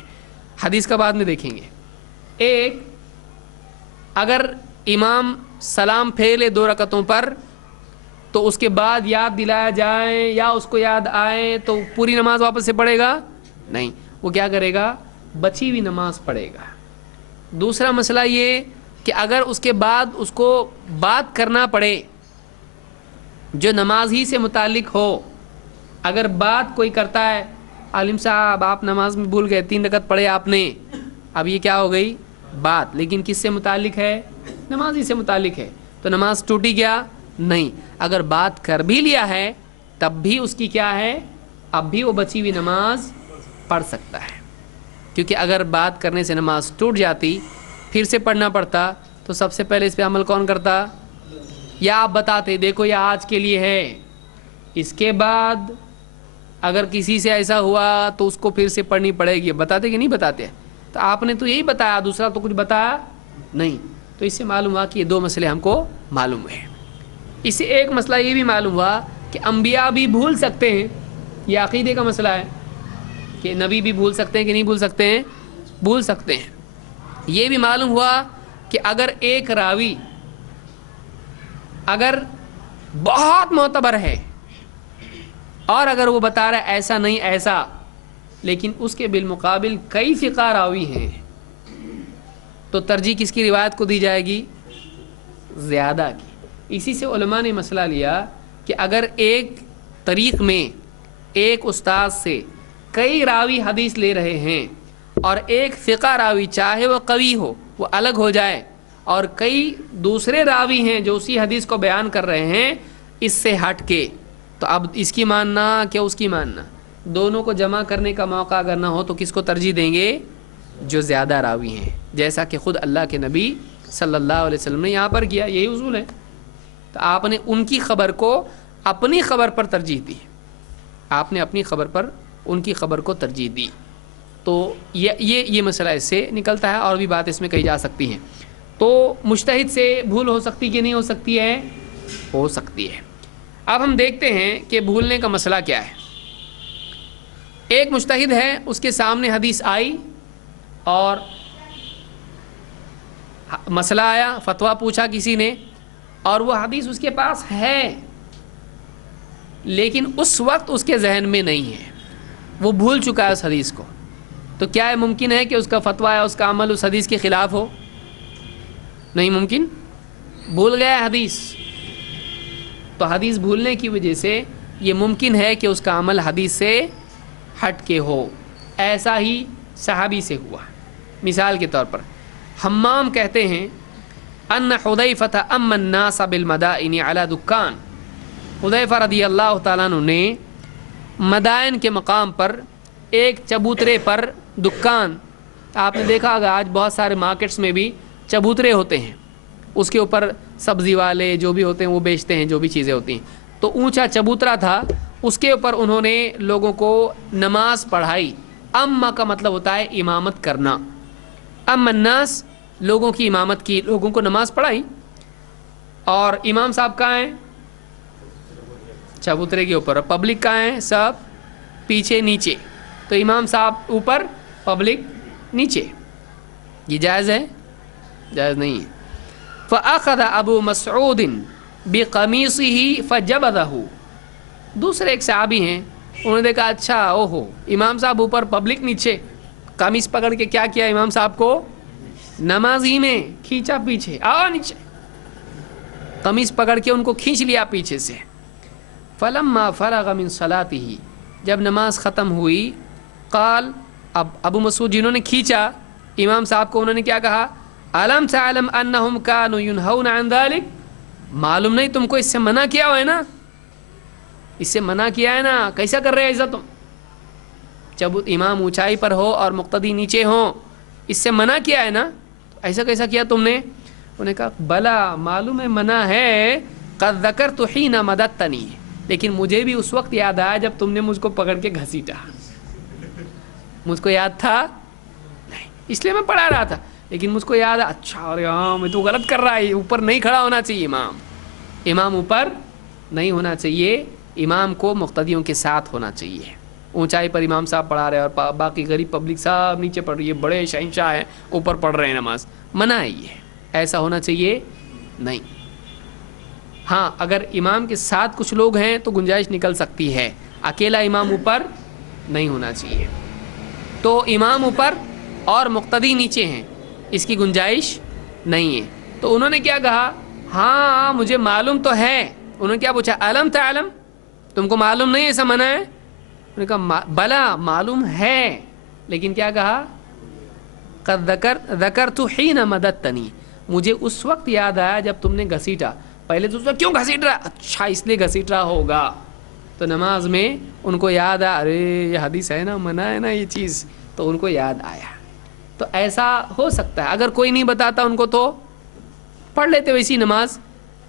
حدیث کا بعد میں دیکھیں گے. 1، اگر امام سلام پھیرے 2 رکعتوں پر تو اس کے بعد یاد دلایا جائے یا اس کو یاد آئے تو پوری نماز واپس سے پڑھے گا؟ نہیں، وہ کیا کرے گا؟ بچی ہوئی نماز پڑھے گا. دوسرا مسئلہ یہ کہ اگر اس کے بعد اس کو بات کرنا پڑے جو نماز ہی سے متعلق ہو، اگر بات کوئی کرتا ہے عالم صاحب آپ نماز میں بھول گئے، 3 رکعت پڑھے آپ نے، اب یہ کیا ہو گئی؟ بات، لیکن کس سے متعلق ہے؟ نماز ہی سے متعلق ہے. تو نماز ٹوٹی کیا؟ نہیں. اگر بات کر بھی لیا ہے تب بھی اس کی کیا ہے؟ اب بھی وہ بچی ہوئی نماز پڑھ سکتا ہے، کیونکہ اگر بات کرنے سے نماز ٹوٹ جاتی، پھر سے پڑھنا پڑتا، تو سب سے پہلے اس پہ عمل کون کرتا؟ یا آپ بتاتے دیکھو یہ آج کے لیے ہے، اس کے بعد اگر کسی سے ایسا ہوا تو اس کو پھر سے پڑھنی پڑے گی. بتاتے کہ نہیں بتاتے؟ تو آپ نے تو یہی بتایا، دوسرا تو کچھ بتایا نہیں. تو اس سے معلوم ہوا کہ یہ 2 مسئلے ہم کو معلوم ہوئے. اس سے ایک مسئلہ یہ بھی معلوم ہوا کہ انبیاء بھی بھول سکتے ہیں. یہ عقیدے کا مسئلہ ہے کہ نبی بھی بھول سکتے ہیں کہ نہیں بھول سکتے ہیں؟ بھول سکتے ہیں. یہ بھی معلوم ہوا کہ اگر ایک راوی اگر بہت معتبر ہے اور اگر وہ بتا رہا ہے ایسا نہیں ایسا، لیکن اس کے بالمقابل کئی فقہ راوی ہیں، تو ترجیح کس کی روایت کو دی جائے گی؟ زیادہ کی. اسی سے علماء نے مسئلہ لیا کہ اگر ایک طریق میں ایک استاد سے کئی راوی حدیث لے رہے ہیں اور ایک فقہ راوی چاہے وہ قوی ہو وہ الگ ہو جائے، اور کئی دوسرے راوی ہیں جو اسی حدیث کو بیان کر رہے ہیں اس سے ہٹ کے، تو اب اس کی ماننا کہ اس کی ماننا، دونوں کو جمع کرنے کا موقع اگر نہ ہو تو کس کو ترجیح دیں گے؟ جو زیادہ راوی ہیں، جیسا کہ خود اللہ کے نبی صلی اللہ علیہ وسلم نے یہاں پر کیا. یہی اصول ہے. تو آپ نے ان کی خبر کو اپنی خبر پر ترجیح دی، آپ نے اپنی خبر پر ان کی خبر کو ترجیح دی. تو یہ مسئلہ اس سے نکلتا ہے. اور بھی بات اس میں کہی جا سکتی ہیں. تو مجتہد سے بھول ہو سکتی کہ نہیں ہو سکتی ہے؟ ہو سکتی ہے. اب ہم دیکھتے ہیں کہ بھولنے کا مسئلہ کیا ہے. ایک مجتہد ہے، اس کے سامنے حدیث آئی اور مسئلہ آیا، فتویٰ پوچھا کسی نے، اور وہ حدیث اس کے پاس ہے لیکن اس وقت اس کے ذہن میں نہیں ہے، وہ بھول چکا ہے اس حدیث کو. تو کیا ہے ممکن ہے کہ اس کا فتویٰ یا اس کا عمل اس حدیث کے خلاف ہو؟ نہیں ممکن. بھول گیا ہے حدیث، تو حدیث بھولنے کی وجہ سے یہ ممکن ہے کہ اس کا عمل حدیث سے ہٹ کے ہو. ایسا ہی صحابی سے ہوا. مثال کے طور پر حمام کہتے ہیں ان حذیفہ اما الناس بالمدائن علی دکان. حذیفہ رضی اللہ تعالیٰ عنہ نے مدائن کے مقام پر ایک چبوترے پر دکان، آپ نے دیکھا ہوگا آج بہت سارے مارکیٹس میں بھی چبوترے ہوتے ہیں، اس کے اوپر سبزی والے جو بھی ہوتے ہیں وہ بیچتے ہیں جو بھی چیزیں ہوتی ہیں. تو اونچا چبوترا تھا، اس کے اوپر انہوں نے لوگوں کو نماز پڑھائی. اما کا مطلب ہوتا ہے امامت کرنا. اما الناس، لوگوں کی امامت کی، لوگوں کو نماز پڑھائی. اور امام صاحب کہاں ہیں؟ چبوترے کے اوپر. پبلک کہاں ہیں؟ سب پیچھے نیچے. تو امام صاحب اوپر، پبلک نیچے. یہ جائز ہے؟ جائز نہیں ہے. فأخذ ابو مسعود بقمیصه فجبذه. دوسرے ایک صحابی ہیں، انہوں نے دیکھا اچھا اوہو امام صاحب اوپر پبلک نیچے، قمیص پکڑ کے کیا کیا امام صاحب کو؟ نمازی میں کھینچا پیچھے، آؤ نیچے. قمیص پکڑ کے ان کو کھینچ لیا پیچھے سے. فلما فرغ من صلاته، جب نماز ختم ہوئی، قال، اب ابو مسعود جنہوں نے کھینچا امام صاحب کو، انہوں نے کیا کہا؟ الم تعلم انہم کانوا ینہون عن ذلک. معلوم نہیں تم کو اس سے منع کیا ہوا ہے نا، اس سے منع کیا ہے نا، کیسا کر رہے ہیں ایسا تم؟ جب امام اونچائی پر ہو اور مقتدی نیچے ہوں، اس سے منع کیا ہے نا، ایسا کیسا کیا تم نے؟ انہوں نے کہا بلا، معلوم ہے منع ہے. قد ذکرت حین مددتنی، لیکن مجھے بھی اس وقت یاد آیا جب تم نے مجھ کو پکڑ کے گھسیٹا. مجھ کو یاد تھا نہیں، اس لیے میں پڑھا رہا تھا، لیکن مجھ کو یاد ہے اچھا ارے ہاں میں تو غلط کر رہا ہے، اوپر نہیں کھڑا ہونا چاہیے امام اوپر نہیں ہونا چاہیے، امام کو مقتدیوں کے ساتھ ہونا چاہیے. اونچائی پر امام صاحب پڑھا رہے اور باقی غریب پبلک صاحب نیچے پڑھ رہی ہے، بڑے شہنشاہ ہیں اوپر پڑھ رہے ہیں نماز. منع ہے یہ، ایسا ہونا چاہیے نہیں. ہاں اگر امام کے ساتھ کچھ لوگ ہیں تو گنجائش نکل سکتی ہے، اکیلا امام اوپر نہیں ہونا چاہیے. تو امام اوپر اور مقتدی نیچے ہیں، اس کی گنجائش نہیں ہے. تو انہوں نے کیا کہا؟ ہاں مجھے معلوم تو ہے. انہوں نے کیا پوچھا؟ الم تعلم، تم کو معلوم نہیں ایسا منع ہے؟ انہوں نے کہا بلا معلوم ہے، لیکن کیا کہا؟ قد ذکرت حین مددتنی، مجھے اس وقت یاد آیا جب تم نے گھسیٹا. پہلے تو اس وقت کیوں گھسیٹ رہا؟ اچھا اس لیے گھسیٹ رہا ہوگا. تو نماز میں ان کو یاد آیا ارے یہ حدیث ہے نا، منع ہے نا یہ چیز، تو ان کو یاد آیا. تو ایسا ہو سکتا ہے. اگر کوئی نہیں بتاتا ان کو تو پڑھ لیتے ویسی نماز.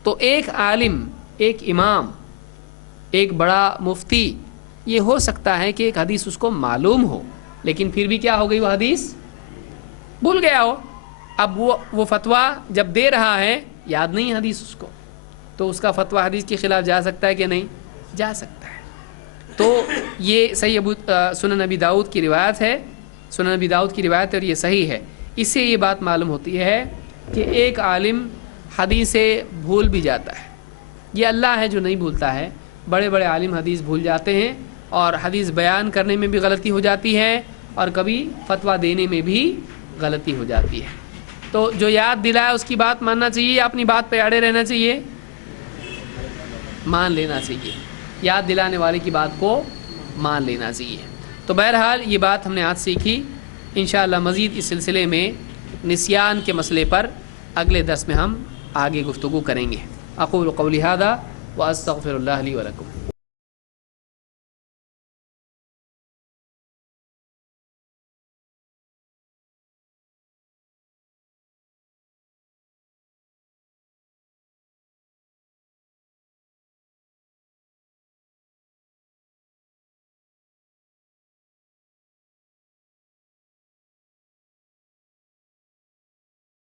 تو ایک عالم، ایک امام، ایک بڑا مفتی، یہ ہو سکتا ہے کہ ایک حدیث اس کو معلوم ہو لیکن پھر بھی کیا ہو گئی، وہ حدیث بھول گیا ہو. اب وہ فتویٰ جب دے رہا ہے یاد نہیں حدیث اس کو، تو اس کا فتویٰ حدیث کے خلاف جا سکتا ہے کہ نہیں؟ جا سکتا ہے. تو یہ صحیح سنن ابی داؤد کی روایت ہے، سنن ابی داؤد کی روایت ہے اور یہ صحیح ہے. اس سے یہ بات معلوم ہوتی ہے کہ ایک عالم حدیث سے بھول بھی جاتا ہے. یہ اللہ ہے جو نہیں بھولتا ہے. بڑے بڑے عالم حدیث بھول جاتے ہیں اور حدیث بیان کرنے میں بھی غلطی ہو جاتی ہے اور کبھی فتویٰ دینے میں بھی غلطی ہو جاتی ہے. تو جو یاد دلائے اس کی بات ماننا چاہیے، اپنی بات پہ اڑے رہنا چاہیے، مان لینا چاہیے، یاد دلانے والے کی بات کو مان لینا چاہیے. تو بہرحال یہ بات ہم نے آج سیکھی. انشاءاللہ مزید اس سلسلے میں نسیان کے مسئلے پر اگلے درس میں ہم آگے گفتگو کریں گے. اقول قولی ھذا واستغفر اللہ لی ولکم.